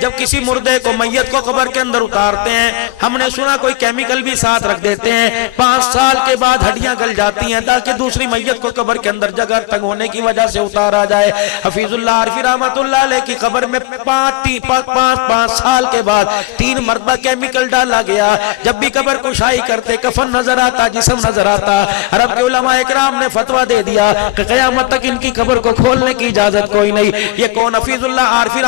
جب کسی مردے کو میت کو قبر کے اندر اتارتے ہیں، ہم نے سنا کوئی کیمیکل بھی ساتھ رکھ دیتے ہیں. 5 سال کے بعد ہڈیاں گل جاتی ہیں تاکہ دوسری میت کو قبر کے اندر جگہ تنگ ہونے کی وجہ سے اتارا جائے. حفیظ اللہ عارفی رحمت اللہ علیہ کی قبر میں 5 سال کے بعد 3 مرتبہ کیمیکل ڈالا گیا. جب بھی قبر کشائی کرتے کفن نظر آتا، جسم نظر آتا. عرب کے علماء اکرام نے فتویٰ دے دیا کہ قیامت تک ان کی قبر کو کھولنے کی اجازت کوئی نہیں. یہ کون؟ حفیظ اللہ عارفی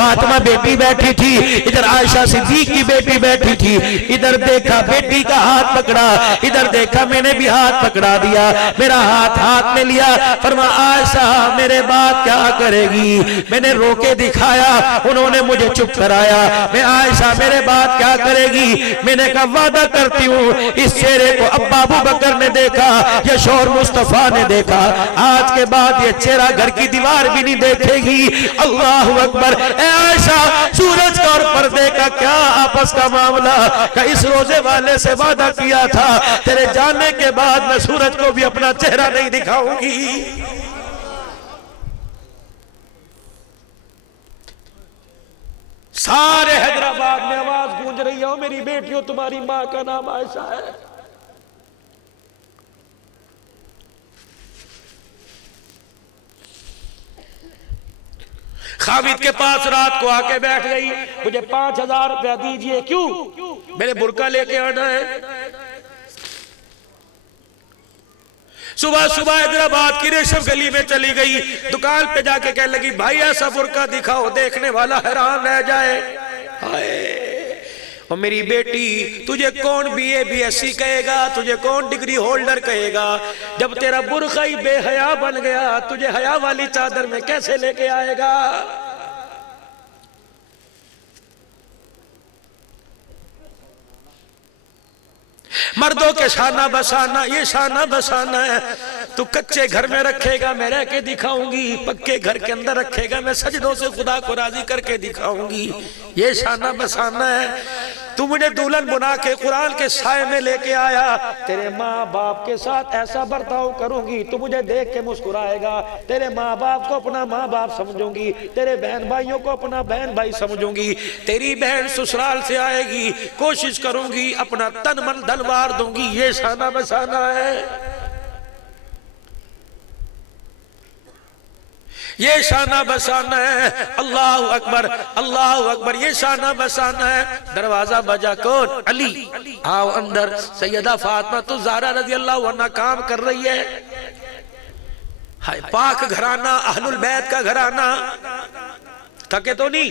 فاطمہ بیٹی بیٹھی تھی، ادھر عائشہ صدیق کی بیٹی بیٹھی تھی، ادھر دیکھا بیٹی کا ہاتھ پکڑا، ادھر دیکھا میں نے بھی ہاتھ پکڑا دیا، میرا ہاتھ میں لیا، فرمایا عائشہ میرے بات کیا کرے گی؟ میں نے رو کے دکھایا، انہوں نے مجھے چپ کرایا، میں عائشہ میرے بات کیا کرے گی؟ میں نے کہا وعدہ کرتی ہوں اس چہرے کو ابا ابو بکر نے دیکھا یا شوہر مصطفیٰ نے دیکھا، آج کے بعد یہ چہرہ گھر کی دیوار بھی نہیں دیکھے گی۔ اللہ اکبر۔ اے عائشہ سورج کا اور پردے کا کیا آپس کا معاملہ کہ اس روزے والے سے وعدہ کیا تھا تیرے جانے کے بعد میں سورج کو بھی اپنا چہرہ نہیں دکھاؤں گی۔ سارے حیدرآباد میں آواز گونج رہی ہے، میری بیٹیوں تمہاری ماں کا نام عائشہ ہے۔ خالد کے پاس رات کو آ کے بیٹھ گئی، مجھے 5000 روپیہ دیجئے۔ کیوں؟ میں نے برقع لے کے آنا ہے۔ صبح صبح حیدرآباد کی ریشم گلی میں چلی گئی، دکان پہ جا کے کہنے لگی بھائی ایسا برقع دکھاؤ دیکھنے والا حیران رہ جائے۔ اور میری بیٹی تجھے کون B A B S C کہے گا، تجھے کون ڈگری ہولڈر کہے گا؟ جب تیرا برقع ہی بے حیا بن گیا، تجھے حیا والی چادر میں کیسے لے کے آئے گا؟ مردوں کے شانہ بسانہ، یہ شانہ بسانہ ہے۔ تو کچے گھر میں رکھے گا میں رہ کے دکھاؤں گی، پکے گھر کے اندر رکھے گا میں سجدوں سے خدا کو راضی کر کے دکھاؤں گی، یہ شانہ بسانہ ہے۔ تو مجھے دلہن بنا کے قرآن کے سائے میں لے کے آیا، تیرے ماں باپ کے ساتھ ایسا برتاؤ کروں گی تو مجھے دیکھ کے مسکرائے گا، تیرے ماں باپ کو اپنا ماں باپ سمجھوں گی، تیرے بہن بھائیوں کو اپنا بہن بھائی سمجھوں گی، تیری بہن سسرال سے آئے گی کوشش کروں گی اپنا تن من دھن وار دوں گی، یہ شانہ بسانہ ہے، یہ شانہ بسانہ ہے۔ اللہ اکبر اللہ اکبر، یہ شانہ بسانہ ہے۔ دروازہ بجا کون؟ علی، آؤ اندر۔ سیدہ فاطمہ تو زہرا رضی اللہ عنہ کام کر رہی ہے، پاک گھرانہ، اہل البیت کا گھرانہ، تھکے تو نہیں؟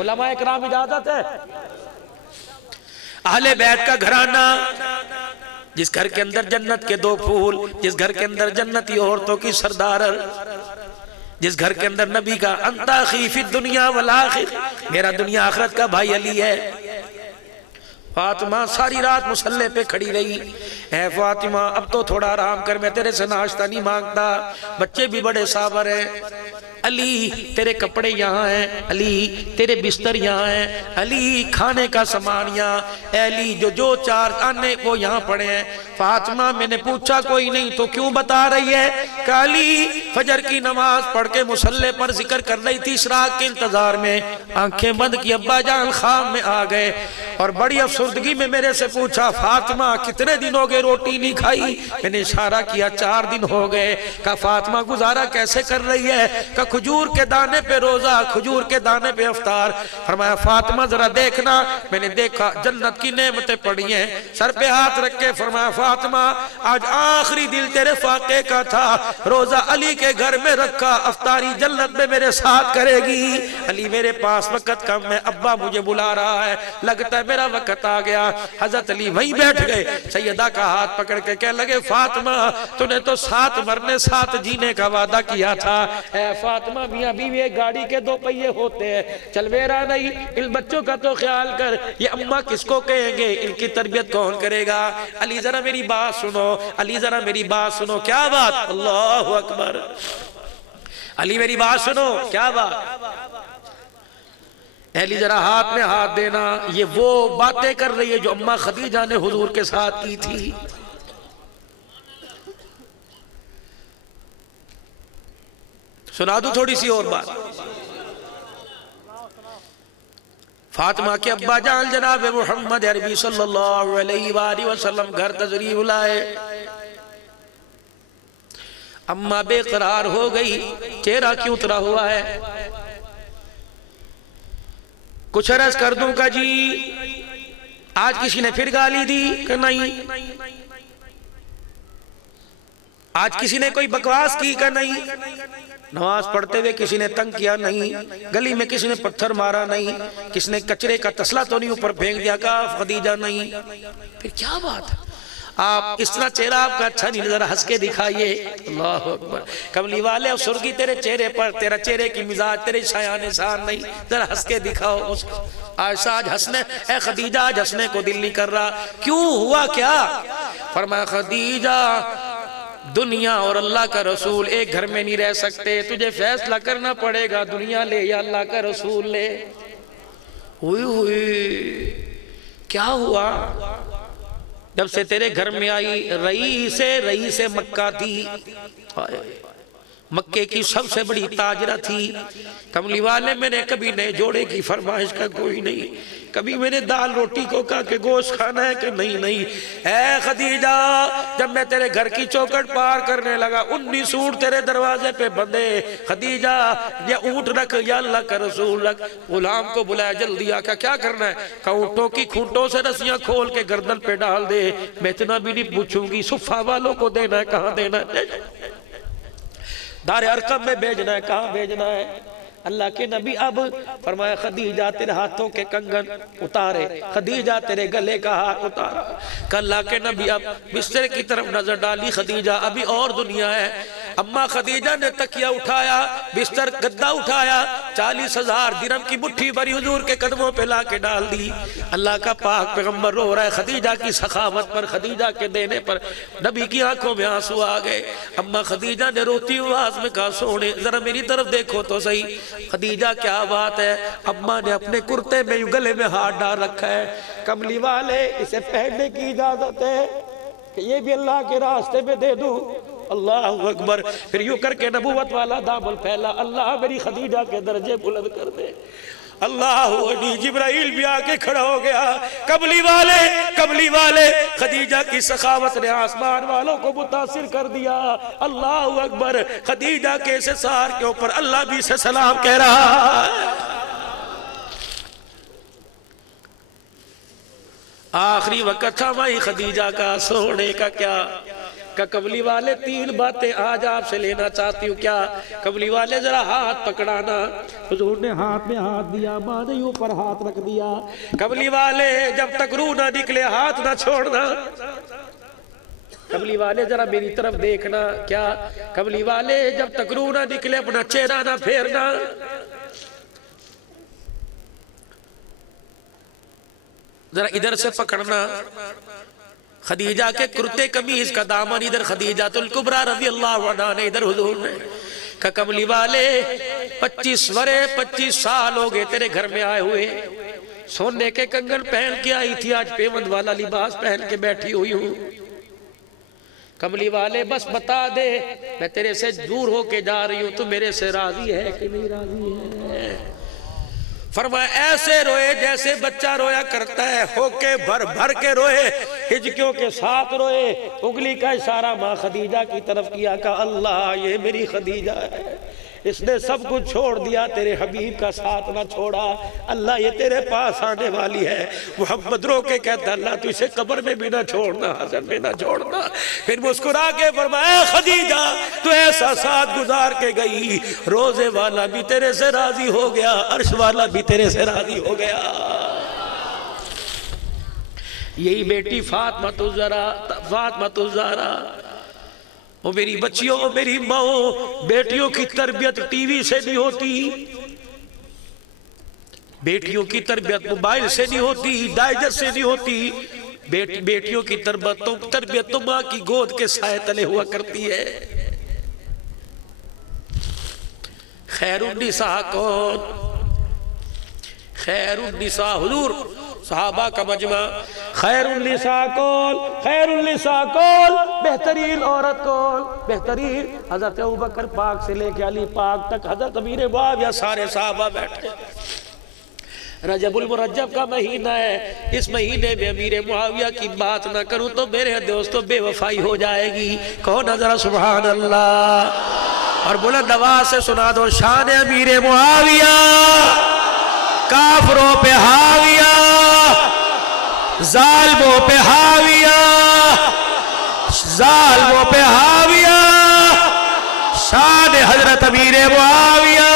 علماء اکرام اجازت ہے؟ اہل بیت کا گھرانہ، جس گھر کے اندر جنت کے 2 پھول، جس گھر کے اندر جنتی عورتوں کی سردار، جس گھر کے اندر نبی کا انت اخی فی الدنیا والآخر، میرا دنیا آخرت کا بھائی علی ہے۔ فاطمہ ساری رات مصلی پہ کھڑی رہی، اے فاطمہ اب تو تھوڑا آرام کر، میں تیرے سے ناشتہ نہیں مانگتا، بچے بھی بڑے صابر ہیں۔ علی تیرے کپڑے یہاں ہیں، علی تیرے بستر یہاں ہیں، علی کھانے کا سامان یہاں، اے علی جو 4 آنے وہ یہاں پڑے ہیں۔ فاطمہ میں نے پوچھا کوئی نہیں تو کیوں بتا رہی ہے؟ کہ علی فجر کی نماز پڑھ کے مصلی پر ذکر کر رہی تھی، اشراق کے انتظار میں، آنکھیں بند کی ابا جان خواب میں آ گئے اور بڑی افسردگی میں میرے سے پوچھا فاطمہ کتنے دن ہو گئے روٹی نہیں کھائی؟ میں نے اشارہ کیا 4 دن ہو گئے۔ کہا فاطمہ گزارا کیسے کر رہی ہے؟ کہ کھجور کے دانے پہ روزہ، کھجور کے دانے پہ افطار۔ فرمایا فاطمہ ذرا دیکھنا، میں نے دیکھا جنت کی نعمتیں پڑی ہیں، سر پہ ہاتھ رکھ کے فرمایا فاطمہ آج آخری دل تیرے فاقے کا تھا، روزہ علی کے گھر میں رکھا، افطاری جنت میں میرے ساتھ کرے گی۔ علی میرے پاس وقت کم ہے، ابا مجھے بلا رہا ہے، لگتا ہے میرا وقت آ گیا۔ حضرت علی وہیں بیٹھ گئے، سیدہ کا ہاتھ پکڑ کے کہنے لگے فاطمہ تو نے تو 7 مرنے 7 جینے کا وعدہ کیا تھا۔ اے فاطمہ میاں بیوی ایک گاڑی کے 2 پہیے ہوتے ہیں، چلویرا نہیں، ان بچوں کا تو خیال کر، یہ اماں کس کو کہیں گے، ان کی تربیت کون کرے گا؟ علی ذرا میری بات سنو، علی ذرا میری بات سنو، کیا بات؟ اللہ اکبر، علی میری بات سنو، کیا بات؟ علی ذرا ہاتھ میں ہاتھ دینا، یہ وہ باتیں کر رہی ہے جو اماں خدیجہ نے حضور کے ساتھ کی تھی۔ سنا دوں تھوڑی سی اور بات۔ فاطمہ کے ابا جان جناب محمد عربی صلی اللہ علیہ وآلہ وسلم گھر تشریف لائے، اماں بے قرار ہو گئی، چہرہ کیوں اترا ہوا ہے؟ کچھ عرض کر دوں کا جی آج کسی نے پھر گالی دی کہ نہیں؟ آج کسی نے کوئی بکواس کی کا نہیں، نماز پڑھتے ہوئے کسی نے تنگ کیا نہیں، گلی میں کسی نے پتھر مارا نہیں، کسی نے کچرے کا تسلا تو نہیں اوپر پھینک دیا کہا خدیجہ نہیں، پھر کیا بات ہے؟ آپ اس طرح چہرہ آپ کا اچھا نہیں، ذرا ہنس کے دکھائیے، اللہ اکبر، کملی والے افسردگی تیرے چہرے پر، تیرا چہرے کی مزاج تیرے شایان شان نہیں، ذرا ہنس کے دکھاؤ۔ عائشہ آج ہنسنے، اے خدیجہ آج ہنسنے کو دل نہیں کر رہا، کیوں ہوا کیا؟ فرمایا خدیجہ دنیا اور اللہ کا رسول ایک گھر میں نہیں رہ سکتے، تجھے فیصلہ کرنا پڑے گا دنیا لے یا اللہ کا رسول لے۔ ہوئی کیا ہوا؟ جب سے تیرے گھر میں آئی رئیس مکہ تھی، مکے کی سب سے بڑی تاجرہ تھی، کملی والے میں نے کبھی نئے جوڑے کی فرمائش کا کوئی نہیں، کبھی میں نے دال روٹی کو کہا کہ گوشت کھانا ہے کہ نہیں۔ اے خدیجہ جب میں تیرے گھر کی چوکٹ پار کرنے لگا 19 اونٹ تیرے دروازے پہ بندے، خدیجہ یا اونٹ رکھ یا اللہ کا رسول رکھ۔ غلام کو بلایا جلدی آقا کیا کرنا ہے؟ کہا اونٹوں کی کھونٹوں سے رسیاں کھول کے گردن پہ ڈال دے، میں اتنا بھی نہیں پوچھوں گی صفہ والوں کو دینا ہے کہاں دینا ہے، دار ارقم میں بھیجنا ہے کہاں بھیجنا ہے۔ اللہ کے نبی اب فرمایا خدیجہ تیرے ہاتھوں کے کنگن اتارے، خدیجہ تیرے گلے کا ہاتھ اتارا، کہ اللہ کے نبی اب بستر کی طرف نظر ڈالی، خدیجہ ابھی اور دنیا ہے۔ اماں خدیجہ نے تکیہ اٹھایا، بستر گدہ اٹھایا، 40,000 درہم کی مٹھی بھری حضور کے قدموں پہ لا کے ڈال دی۔ اللہ کا پاک پیغمبر رو رہا ہے خدیجہ کی سخاوت پر، خدیجہ کے دینے پر، نبی کی آنکھوں میں آنسو آ گئے۔ اماں خدیجہ نے روتی آواز میں کہا سونے ذرا میری طرف دیکھو تو صحیح، خدیجہ کیا بات ہے؟ اماں نے اپنے کرتے میں گلے میں ہاتھ ڈال رکھا ہے، کملی والے اسے پہننے کی اجازت ہے کہ یہ بھی اللہ کے راستے میں دے دوں؟ اللہ اکبر، پھر یوں کر کے نبوت والا دامن پھیلا، اللہ میری خدیجہ کے درجے بلند کر دے۔ اللہ اکبر، جبرائیل بھی آ کے کھڑا ہو گیا، کملی والے خدیجہ کی سخاوت نے آسمان والوں کو متاثر کر دیا۔ اللہ اکبر، خدیجہ کے سار کے اوپر اللہ بھی سے سلام کہہ رہا ہے۔ آخری وقت تھا وہی خدیجہ کا سونے کا کیا کہ کملی والے 3 باتیں آج آپ سے لینا چاہتی ہوں، کیا؟ کملی والے ذرا ہاتھ پکڑانا، حضور نے ہاتھ میں ہاتھ دیا، ماں نے اوپر ہاتھ رکھ دیا، کملی والے جب تک روح نہ نکلے ہاتھ نہ چھوڑنا، کملی والے ذرا میری طرف دیکھنا، کیا؟ کملی والے جب تک روح نہ نکلے اپنا چہرہ نہ پھیرنا، ذرا ادھر سے پکڑنا، خدیجہ کے کرتے قمیض کا دامن ادھر خدیجہ الکبریٰ رضی اللہ عنہ نے ادھر حضور نے کہ کملی والے 25 سال ہو گئے تیرے گھر میں آئے ہوئے، سونے کے کنگن پہن کے آئی تھی، آج پیوند والا لباس پہن کے بیٹھی ہوئی ہوں، کملی والے بس بتا دے میں تیرے سے دور ہو کے جا رہی ہوں، تو میرے سے راضی ہے کہ نہیں راضی ہے؟ فرمایا ایسے روئے جیسے بچہ رویا کرتا ہے، ہو کے بھر کے روئے، ہجکیوں کے ساتھ روئے، انگلی کا اشارہ ماں خدیجہ کی طرف کیا، کہا اللہ یہ میری خدیجہ ہے، اس نے سب کچھ چھوڑ دیا، تیرے حبیب کا ساتھ نہ چھوڑا، اللہ یہ تیرے پاس آنے والی ہے۔ محمد رو کے کہتا اللہ تو اسے قبر میں بھی نہ چھوڑنا، حشر میں نہ چھوڑنا۔ پھر مسکرا کے فرمایا خدیجہ تو ایسا ساتھ گزار کے گئی، روزے والا بھی تیرے سے راضی ہو گیا، عرش والا بھی تیرے سے راضی ہو گیا۔ یہی بیٹی فاطمہ الزہرا، وہ میری بچیوں، میری ماں، بیٹیوں کی تربیت ٹی وی سے نہیں ہوتی، بیٹیوں کی تربیت موبائل سے نہیں ہوتی، ڈائجسٹ سے نہیں ہوتی، بیٹیوں کی تربیت تو ماں کی گود کے سائے تلے ہوا کرتی ہے۔ خیر النساء کون؟ خیر النساء حضور صحابہ کا مجمع، خیر النساء کون؟ خیر النساء کون؟ بہترین عورت کون؟ بہترین حضرت ابوبکر پاک سے لے کے علی پاک تک، حضرت امیر معاویہ، سارے صحابہ بیٹھے۔ رجب المرجب کا مہینہ ہے، اس مہینے میں امیر معاویہ کی بات نہ کروں تو میرے دوستوں بے وفائی ہو جائے گی۔ کون ذرا سبحان اللہ، اور بلند آواز سے سنا دو شان امیر معاویہ، کافروں پہ حاویہ، ظالموں پہ حاویہ، ظالموں پہ حاویہ۔ حضرت امیر معاویہ،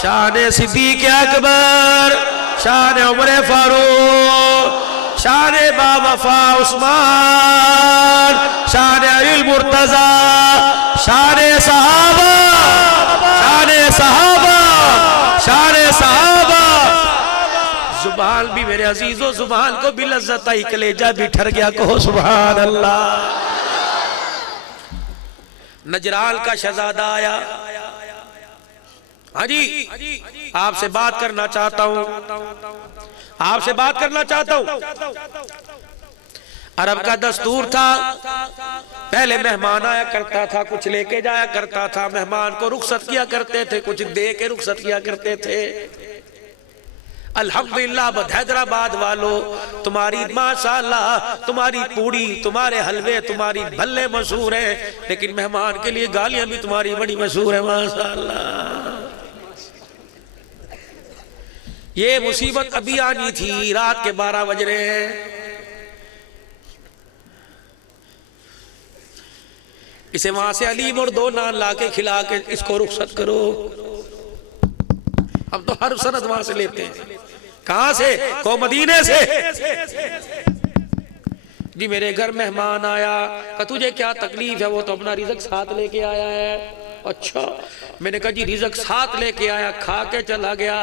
شان صدیق اکبر، شان عمر فاروق، شان با وفا عثمان، شان علی المرتضی، شان صحابہ، شان صحابہ، شان صحابہ۔ زبان بھی میرے عزیزو، زبان کو بھی لذت آئی، کلیجہ بھی ٹھر گیا، کہو سبحان اللہ۔ نجران کا شہزادہ آیا، ہاں جی آپ سے بات کرنا چاہتا ہوں، آپ سے بات کرنا چاہتا ہوں۔ عرب کا دستور تھا، پہلے مہمان آیا کرتا تھا، کچھ لے کے جایا کرتا تھا، مہمان کو رخصت کیا کرتے تھے، کچھ دے کے رخصت کیا کرتے تھے۔ الحمدللہ حیدرآباد والو، تمہاری ماشاءاللہ تمہاری پوڑی، تمہارے حلوے، تمہاری بھلے مشہور ہیں، لیکن مہمان کے لیے گالیاں بھی تمہاری بڑی مشہور ہیں ماشاءاللہ۔ یہ مصیبت ابھی آنی تھی، رات کے 12 بج رہے ہیں۔ اسے وہاں سے علیم اور 2 نان لا کے کھلا کے اس کو رخصت کرو۔ ہم تو ہر سند وہاں سے لیتے ہیں۔ کہاں سے؟ کو مدینے سے۔ جی میرے گھر مہمان آیا، کہ تجھے کیا تکلیف ہے؟ وہ تو اپنا رزق ساتھ لے کے آیا ہے۔ اچھا، میں نے کہا جی رزق ساتھ لے کے آیا، کھا کے چلا گیا۔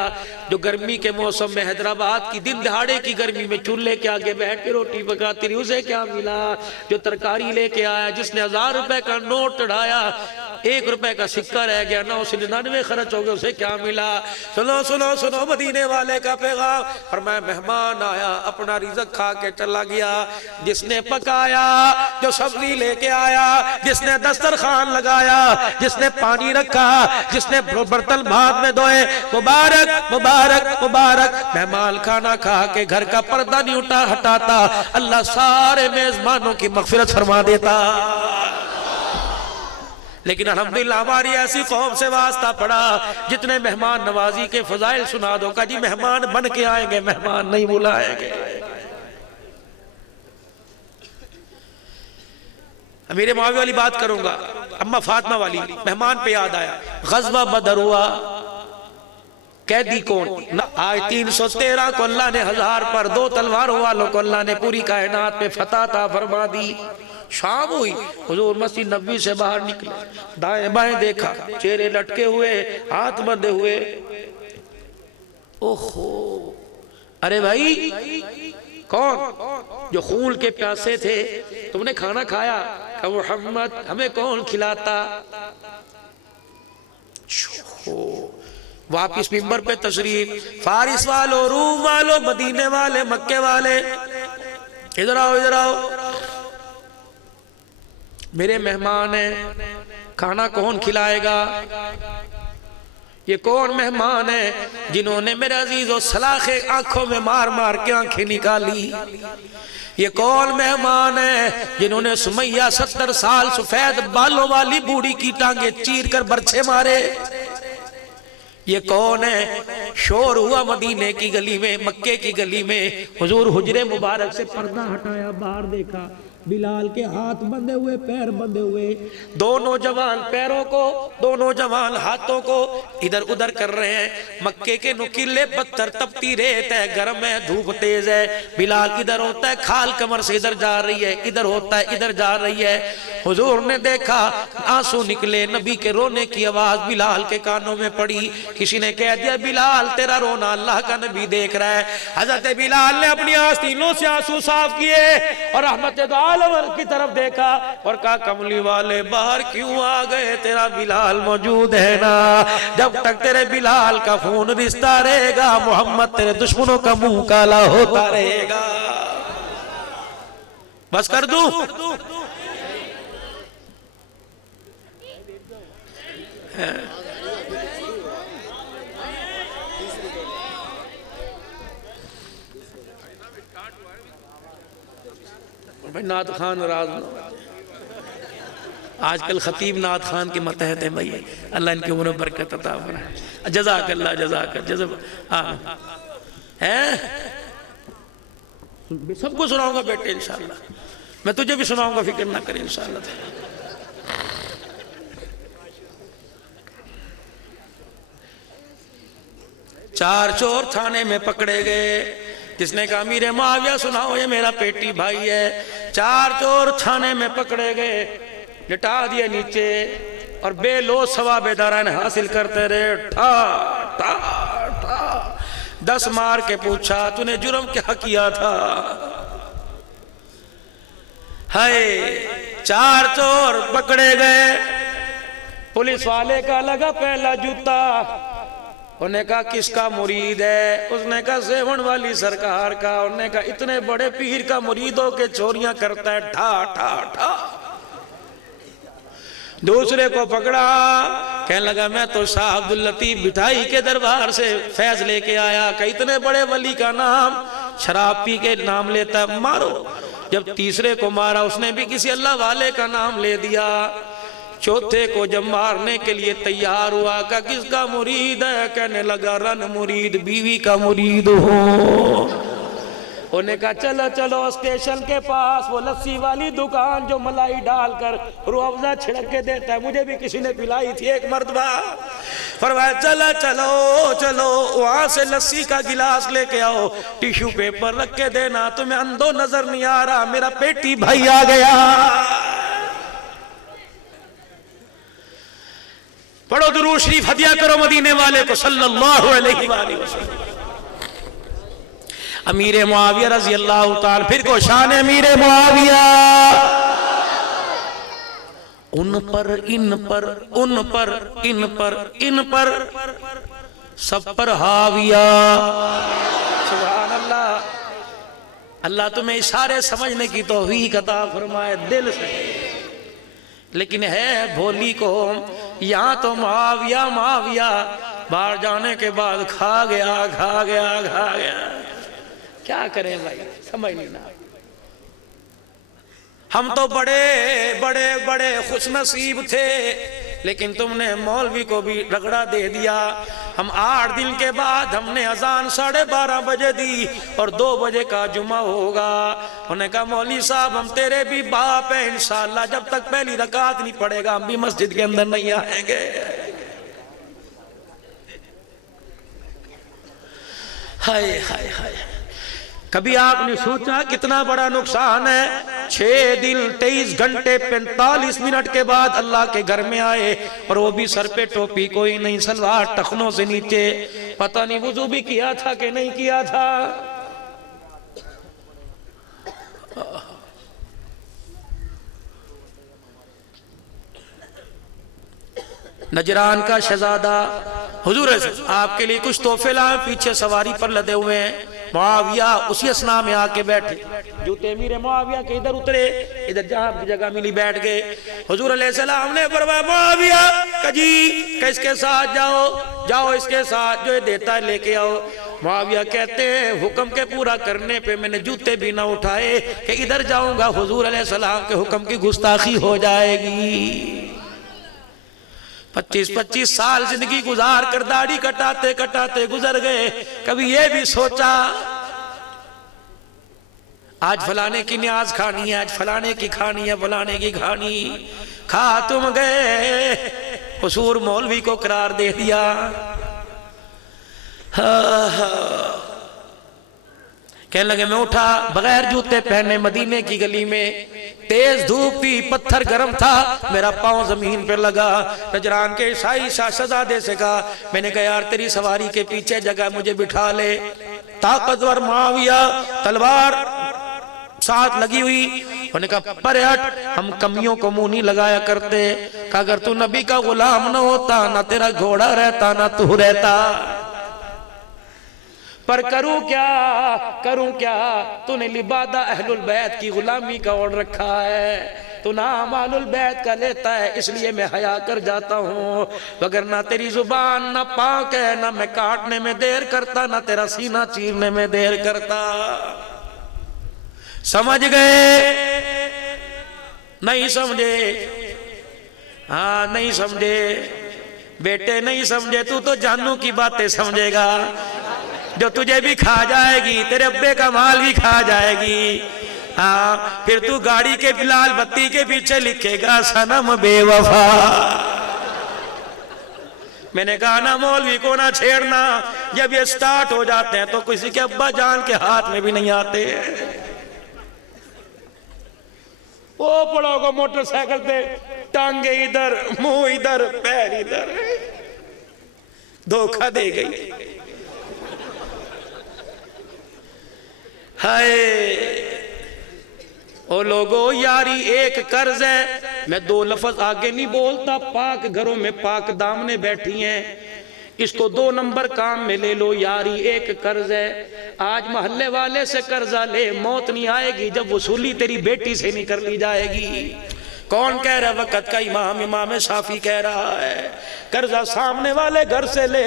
جو گرمی کے موسم میں حیدرآباد کی دن دہاڑے کی گرمی میں چولہے کے آگے بیٹھ کے روٹی پکاتی رہی، اسے کیا ملا؟ جو ترکاری لے کے آیا، جس نے 1000 روپے کا نوٹ چڑھایا، 1 روپے کا سکہ رہ گیا، 999 خرچ ہو گئے، اسے کیا ملا؟ سنو سنو سنو مدینے والے کا پیغام، فرمایا مہمان آیا، اپنا رزق کھا کے چلا گیا، جس نے پکایا، جو سبزی لے کے آیا، جس نے دسترخوان لگایا، جس نے پانی رکھا، جس نے برتن بھات میں دھوئے، مبارک مبارک مبارک۔ مہمان کھانا کھا کے گھر کا پردہ نہیں ہٹاتا، اللہ سارے میزبانوں کی مغفرت فرما دیتا۔ لیکن الحمدللہ ہماری ایسی قوم سے واسطہ پڑا، جتنے مہمان نوازی کے فضائل سنا دو کہ جی مہمان بن کے آئیں گے، مہمان نہیں بلائیں گے۔ میرے معاویہ والی بات کروں گا، اما فاطمہ والی، مہمان پہ یاد آیا۔ غزوہ بدر ہوا، قیدی کون؟ آج 313 کو اللہ نے 1000 پر، 2 تلواروں والوں کو اللہ نے پوری کائنات پہ فتح عطا فرما دی۔ شام ہوئی، حضور مسجد نبوی سے باہر نکلے، دائیں بائیں دیکھا، چہرے لٹکے ہوئے، ہاتھ بندھے ہوئے۔ اوہو، ارے بھائی کون؟ جو خون کے پیاسے تھے، تم نے کھانا کھایا؟ کہ محمد ہمیں کون کھلاتا؟ واپس منبر پہ تشریف، فارس والو، روم والو، مدینے والے، مکے والے، ادھر آؤ ادھر آؤ، میرے مہمان ہیں، کھانا کون کھلائے گا؟ یہ کون مہمان ہیں جنہوں نے میرے عزیزو سلاخے آنکھوں میں مار مار کے آنکھیں نکالی؟ یہ کون مہمان ہیں جنہوں نے سمیہ 70 سال سفید بالوں والی بوڑھی کی ٹانگیں چیر کر برچھے مارے؟ یہ کون ہے؟ شور ہوا مدینے کی گلی میں، مکے کی گلی میں، حضور حجرے مبارک سے پردہ ہٹایا، باہر دیکھا، بلال کے ہاتھ بندھے ہوئے، پیر بندھے ہوئے، 2 نوجوان پیروں کو، 2 نوجوان ہاتھوں کو ادھر ادھر کر رہے ہیں۔ مکے کے نکیلے پتھر، تپتی ریت ہے، گرم ہے، دھوپ تیز ہے، بلال ادھر ہوتا ہے، کھال کمر سے ادھر جا رہی ہے، ادھر ہوتا ہے، ادھر جا رہی ہے۔ حضور نے دیکھا، آنسو نکلے، نبی کے رونے کی آواز بلال کے کانوں میں پڑی۔ کسی نے کہہ دیا بلال تیرا رونا اللہ کا نبی دیکھ رہا ہے۔ حضرت بلال نے اپنی آستینوں سے آنسو صاف کیے اور رحمت دو عالم کی طرف دیکھا اور کہا کملی والے باہر کیوں آ گئے؟ تیرا بلال موجود ہے نا، جب تک تیرے بلال کا خون رشتہ رہے گا، محمد تیرے دشمنوں کا منہ کالا ہوتا رہے گا۔ بس کر دوں؟ بھائی نعت خان راز آج کل خطیب نعت خان کے متحد ہیں بھائی، اللہ ان کی عمر و برکت عطا فرمائے۔ جزاک اللہ جزاک ہے سب کو سناؤں گا بیٹے انشاءاللہ، میں تجھے بھی سناؤں گا، فکر نہ کریں انشاءاللہ۔ 4 چور تھانے میں پکڑے گئے. جس نے کہا امیر معاویہ سناؤ یہ میرا پیٹی بھائی ہے. 4 چور تھانے میں پکڑے گئے, لٹا دیے نیچے اور بے لوث ثواب داران حاصل کرتے رہے. ٹھا ٹھا ٹھا 10 مار کے پوچھا تو نے جرم کیا کیا تھا؟ ہائے 4 چور پکڑے گئے. پولیس والے کا لگا پہلا جوتا. انہوں نے کہا کس کا مرید ہے؟ اس نے کہا سیون والی سرکار کا. انہوں نے کہا اتنے بڑے پیر کا مرید ہو کے چوریاں کرتا ہے. ٹھا ٹھا ٹھا. دوسرے کو پکڑا, کہنے لگا میں تو شاہ عبداللطیف بٹھائی کے دربار سے فیض لے کے آیا. کہ اتنے بڑے ولی کا نام شراب پی کے نام لیتا ہے, مارو. جب تیسرے کو مارا اس نے بھی کسی اللہ والے کا نام لے دیا. چوتھے کو جب مارنے کے لیے تیار ہوا کہ کس کا مرید ہے؟ کہنے لگا رن مرید, بیوی کا مرید ہو. انہوں نے کہا چلو چلو اسٹیشن کے پاس وہ لسی والی دکان جو ملائی ڈال کر روح افزا چھڑک کے دیتا ہے, مجھے بھی کسی نے پلائی تھی ایک مرتبہ. فرمایا چلو چلو چلو وہاں سے لسی کا گلاس لے کے آؤ, ٹیشو پیپر رکھ کے دینا. تمہیں اندھو نظر نہیں آ رہا, میرا پیٹی بھائی آ گیا. پڑھو درود شریف ہدیہ کرو مدینے والے کو صلی اللہ علیہ وآلہ وسلم. امیر معاویہ رضی اللہ تعالی, پھر کو شان امیر معاویہ. ان پر ان پر ان پر ان پر ان پر سب پر حاویہ. سبحان اللہ. اللہ تمہیں اشارے سمجھنے کی توفیق عطا فرمائے دل سے. لیکن ہے بھولی قوم, یہاں تو معاویہ معاویہ, باہر جانے کے بعد کھا گیا کھا گیا کھا گیا. کیا کریں بھائی, سمجھ نہیں نہ. ہم تو بڑے بڑے بڑے خوش نصیب تھے, لیکن تم نے مولوی کو بھی رگڑا دے دیا. ہم 8 دن کے بعد ہم نے اذان 12:30 بجے دی اور 2 بجے کا جمعہ ہوگا. انہوں نے کہا مولوی صاحب ہم تیرے بھی باپ ہیں, انشاءاللہ جب تک پہلی رکعت نہیں پڑھے گا ہم بھی مسجد کے اندر نہیں آئیں گے. ہائے ہائے ہائے. کبھی آپ نے سوچا کتنا بڑا نقصان ہے؟ 6 دن 23 گھنٹے 45 منٹ کے بعد اللہ کے گھر میں آئے اور وہ بھی سر پہ ٹوپی کوئی نہیں, سلوار ٹخنوں سے نیچے. پتہ نہیں وضو بھی کیا تھا کہ نہیں کیا تھا. نجران کا شہزادہ حضور آپ کے لیے کچھ تحفے لائے, پیچھے سواری پر لدے ہوئے ہیں. معاویہ اسی اسنا میں آ کے بیٹھے, جوتے امیر معاویہ کے ادھر اترے, ادھر جہاں جگہ ملی بیٹھ گئے. حضور علیہ السلام نے فرمایا معاویہ کہ اس کے ساتھ جاؤ جاؤ, اس کے ساتھ جو دیتا ہے لے کے آؤ. معاویہ کہتے ہیں حکم کے پورا کرنے پہ میں نے جوتے بھی نہ اٹھائے کہ ادھر جاؤں گا حضور علیہ السلام کے حکم کی گستاخی ہو جائے گی. 25 سال زندگی گزار کر داڑھی کٹاتے کٹاتے گزر گئے. کبھی یہ بھی سوچا آج فلانے کی نیاز کھانی ہے, آج فلانے کی کھانی ہے, فلانے کی کھانی. کھا تم گئے, قصور مولوی کو قرار دے دیا. کہنے لگے میں اٹھا بغیر جوتے پہنے مدینے کی گلی میں, تیز دھوپ تھی, پتھر گرم تھا, میرا پاؤں زمین پر لگا. نجران کے عیسائی شاہ شہزادے سے کہا, میں نے کہا یار تیری سواری کے پیچھے جگہ مجھے بٹھا لے. طاقتور معاویہ تلوار ساتھ لگی ہوئی. انہوں نے کہا پرے ہٹ, ہم کمیوں کو منہ نہیں لگایا کرتے. کہا اگر تو نبی کا غلام نہ ہوتا نہ تیرا گھوڑا رہتا نہ تو رہتا, پر کروں کیا تو نے لبادہ اہل البیت کی غلامی کا اوڑھ رکھا ہے. تو نام اہل البیت کا لیتا ہے اس لیے میں حیا کر جاتا ہوں, وگرنہ تیری زبان نہ پاک ہے, نہ میں کاٹنے میں دیر کرتا نہ تیرا سینہ چیرنے میں دیر کرتا. سمجھ گئے؟ نہیں سمجھے؟ ہاں نہیں سمجھے بیٹے, نہیں سمجھے تو جانوں کی باتیں سمجھے گا جو تجھے بھی کھا جائے گی, تیرے ابے کا مال بھی کھا جائے گی. ہاں پھر تو گاڑی کے بلال بتی کے پیچھے لکھے گا صنم بے وفا. میں نے کہا نا مولوی کو نہ چھیڑنا, جب یہ سٹارٹ ہو جاتے ہیں تو کسی کے ابا جان کے ہاتھ میں بھی نہیں آتے. وہ پڑا ہوگا موٹر سائیکل پہ، ٹانگیں ادھر، منہ ادھر، پیر ادھر، دھوکہ دے گئی. ہائے او لوگو، یاری ایک قرض ہے. میں دو لفظ آگے نہیں بولتا. پاک گھروں میں پاک دامنیں بیٹھی ہیں، اس کو 2 نمبر کام میں لے لو. یاری ایک قرض ہے. آج محلے والے سے قرضہ لے، موت نہیں آئے گی جب وصولی تیری بیٹی سے نہیں کر لی جائے گی. کون کہہ رہا ہے؟ وقت کا امام شافعی کہہ رہا ہے قرضہ سامنے والے گھر سے لے،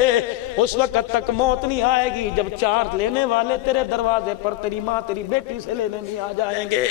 اس وقت تک موت نہیں آئے گی جب 4 لینے والے تیرے دروازے پر تیری ماں تیری بیٹی سے لینے نہیں آ جائیں گے.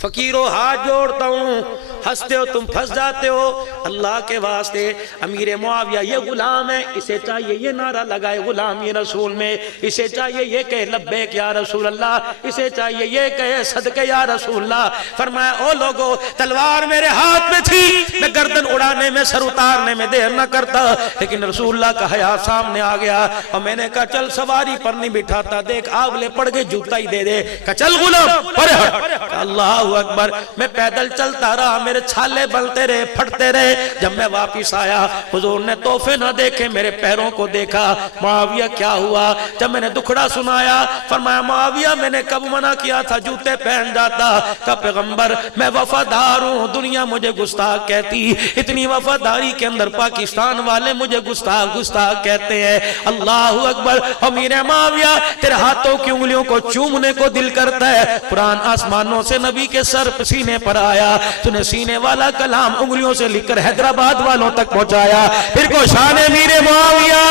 فقیروں ہاتھ جوڑتا ہوں، ہنستے ہو تم پھنس جاتے ہو. اللہ کے واسطے امیر معاویہ یہ غلام ہے، اسے چاہیے یہ نعرہ لگائے غلامی رسول میں، اسے چاہیے یہ کہے لبیک یا رسول اللہ، اسے چاہیے یہ کہے صدقے یا رسول اللہ. فرمایا او لوگو، تلوار میرے ہاتھ میں تھی، میں گردن اڑانے میں سر اتارنے میں دیر نہ کرتا، لیکن رسول اللہ کا حیا سامنے آ گیا اور میں نے کہا چل سواری پر نہیں بٹھاتا، دیکھ آولے پڑ گئے جوتا ہی دے دے. کہا چل غلام پرے ہٹ. اللہ اکبر. میں پیدل چلتا رہا، میرے چھالے بلتے رہے، پھٹتے رہے. جب میں واپس آیا حضور نے تحفے نہ دیکھے، میرے پیروں کو دیکھا. معاویہ کیا ہوا؟ جب میں نے دکھڑا سنایا فرمایا معاویہ میں نے کب منع کیا تھا جوتے پہن جاتا. کہ پیغمبر میں وفادار ہوں، دنیا مجھے گستاخ کہتی، اتنی وفاداری کے اندر پاکستان والے مجھے گستاخ کہتے ہیں. اللہ اکبر. اور میرے معاویہ تیرے ہاتھوں کی انگلیوں کو چومنے کو دل کرتا ہے. قرآن آسمانوں سے نبی کے سر سینے پر آیا، تو نے سینے والا کلام انگلیوں سے لکھ کر حیدرآباد والوں تک پہنچایا. پھر کو شان امیر معاویہ.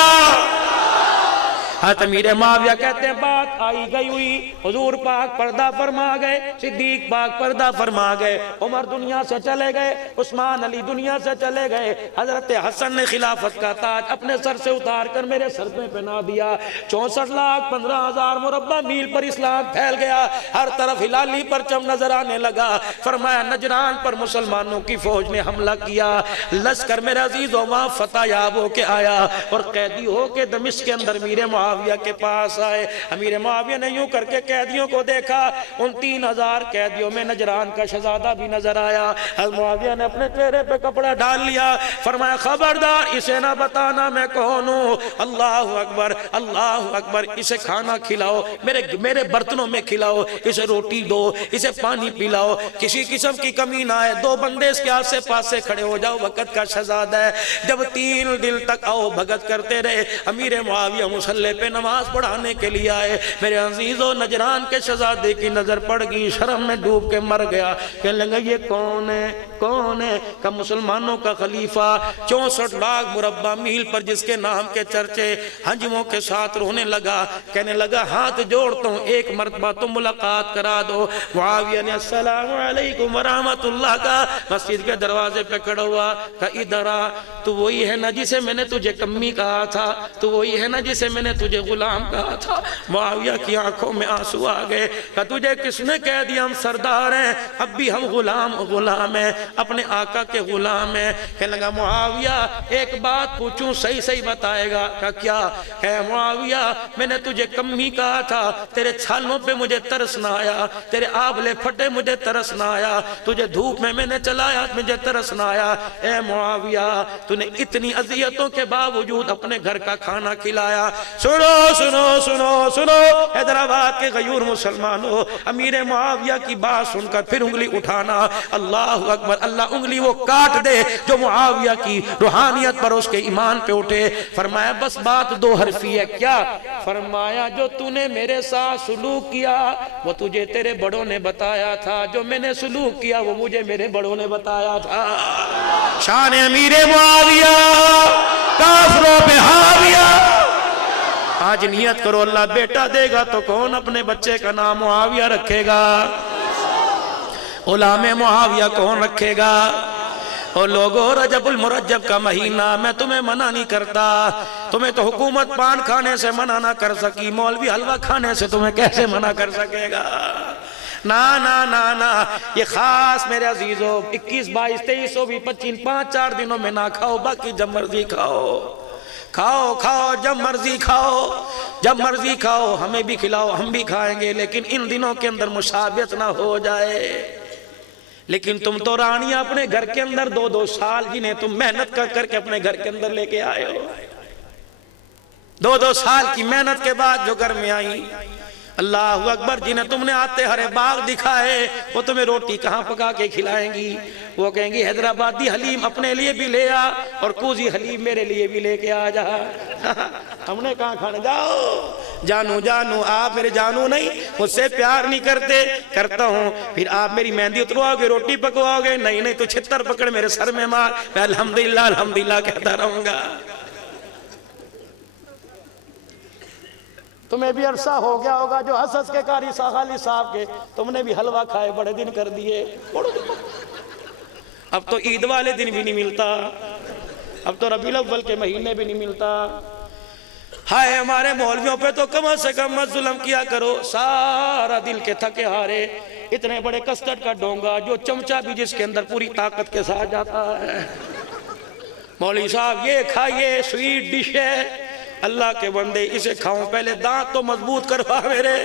حضرت امیر معاویہ کہتے ہیں بات آئی گئی ہوئی، حضور پاک پردہ فرما گئے، صدیق پاک پردہ فرما گئے، عمر دنیا سے چلے گئے، عثمان علی دنیا سے چلے گئے. حضرت حسن نے خلافت کا تاج اپنے سر سے اتار کر میرے سر پہ پہنا دیا. 64,15,000 مربع میل پر اسلام پھیل گیا، ہر طرف ہلالی پرچم نظر آنے لگا. فرمایا نجران پر مسلمانوں کی فوج نے حملہ کیا، لشکر میرے عزیز وہاں فتح یاب ہو کے آیا اور قیدی ہو کے دمشق کے اندر امیر معاویہ کے پاس آئے. امیر معاویہ نے یوں کر کے قیدیوں کو دیکھا، ان 3,000 قیدیوں میں نجران کا شہزادہ بھی نظر آیا. حضرت معاویہ نے اپنے چہرے پہ کپڑا ڈال لیا. فرمایا خبردار اسے نہ بتانا میں کون ہوں. اللہ اکبر اللہ اکبر. اسے کھانا کھلاؤ، میرے برتنوں میں کھلاؤ، اسے روٹی دو، اسے پانی پلاؤ، کسی قسم کی کمی نہ آئے. 2 بندے اس کے آسے پاسے کھڑے ہو جاؤ، وقت کا شہزادہ ہے. جب 3 دن تک آؤ بھگت کرتے رہے. امیر معاویہ مسلح پہ نماز پڑھانے کے لیے آئے. میرے عزیزو نجران کے شہزادے کی نظر پڑ گئی، شرم میں ڈوب کے مر گیا. کہنے لگا یہ کون ہے کون ہے؟ کہ مسلمانوں کا خلیفہ 64 لاکھ مربع میل پر جس کے نام کے چرچے. ہنجموں کے ساتھ رونے لگا، کہنے لگا ہاتھ جوڑتا ہوں ایک مرتبہ تو ملاقات کرا دو. معاویہ نے السلام علیکم ورحمت اللہ کا مسجد کے دروازے پہ کھڑا ہوا. کہ ادھر آ، تو وہی ہے نا جسے میں نے تجھے کمی کہا تھا، تو وہی ہے نا جسے میں نے تجھے غلام کہا تھا. معاویہ کی آنکھوں میں آنسو آ گئے. کہ تجھے کس نے کہہ دیا ہم سردار ہیں؟ اب بھی ہم غلام ہیں، اپنے آقا کے غلام ہیں. کہنے لگا معاویہ ایک بات پوچھوں صحیح بتائے گا؟ کہ کیا ہے؟ معاویہ میں نے تجھے کمی کہا تھا، تیرے چھالوں پہ مجھے ترس نہ آیا، تیرے آبلے پھٹے مجھے ترس نہ آیا، تجھے دھوپ میں نے چلایا مجھے ترس نہ آیا. اے معاویہ تو نے اتنی اذیتوں کے باوجود اپنے گھر کا کھانا کھلایا. سنو سنو سنو سنو حیدرآباد کے غیور مسلمانوں، امیر معاویہ کی بات سن کر پھر انگلی اٹھانا. اللہ اکبر. اللہ انگلی وہ کاٹ دے جو معاویہ کی روحانیت پر اس کے ایمان پہ اٹھے. فرمایا بس بات 2 حرفی ہے. کیا؟ فرمایا جو تو نے میرے ساتھ سلوک کیا وہ تجھے تیرے بڑوں نے بتایا تھا، جو میں نے سلوک کیا وہ مجھے میرے بڑوں نے بتایا تھا. شان امیر معاویہ کافروں پہ حاویہ. آج نیت کرو اللہ بیٹا دے گا تو کون اپنے بچے کا نام معاویہ رکھے گا؟ غلام معاویہ کون رکھے گا؟ اور لوگوں رجب المرجب کا مہینہ میں تمہیں منع نہیں کرتا. تمہیں تو حکومت پان کھانے سے منع نہ کر سکی، مولوی حلوہ کھانے سے تمہیں کیسے منع کر سکے گا؟ نا نا نا نا. یہ خاص میرے عزیزو 21 22 23 25 5 4 دنوں میں نہ کھاؤ، باقی جب مرضی کھاؤ. کھاؤ کھاؤ، جب مرضی کھاؤ، جب مرضی کھاؤ، ہمیں بھی کھلاؤ، ہم بھی کھائیں گے، لیکن ان دنوں کے اندر مشابہت نہ ہو جائے۔ لیکن تم تو رانیاں اپنے گھر کے اندر 2-2 سال جنہیں تم محنت کر کے اپنے گھر کے اندر لے کے آئے ہو، 2-2 سال کی محنت کے بعد جو گھر میں آئی، اللہ اکبر، جنہیں تم نے آتے ہرے باغ دکھائے، وہ تمہیں روٹی کہاں پکا کے کھلائیں گی؟ وہ کہیں گی حیدرآبادی حلیم اپنے لیے بھی لے آ اور کوزی حلیم میرے لیے بھی لے کے آ جا۔ ہم نے کہاں کھانا؟ جاؤ جانو، جانو آپ میرے جانو نہیں، مجھ سے پیار نہیں کرتے، کرتا ہوں، پھر آپ میری مہندی اترواؤ گے، روٹی پکواؤ گے، نہیں نہیں تو چھتر پکڑ میرے سر میں مار، میں الحمدللہ الحمدللہ کہتا رہوں گا۔ تمہیں بھی عرصہ ہو گیا ہوگا جو حسس کے قاری خالی صاحب کے، تم نے بھی حلوہ کھائے بڑے دن کر دیے، اب تو عید والے دن بھی نہیں ملتا، اب تو ربیع الاول کے مہینے بھی نہیں ملتا۔ ہائے ہمارے مولویوں پہ تو کم سے کم مت ظلم کیا کرو، سارا دن کے تھکے ہارے اتنے بڑے کسٹرڈ کا ڈونگا جو چمچہ بھی جس کے اندر پوری طاقت کے ساتھ جاتا ہے، مولوی صاحب یہ کھائیے، سویٹ ڈش ہے، اللہ کے بندے اسے کھاؤں، پہلے دانت تو مضبوط کروا میرے۔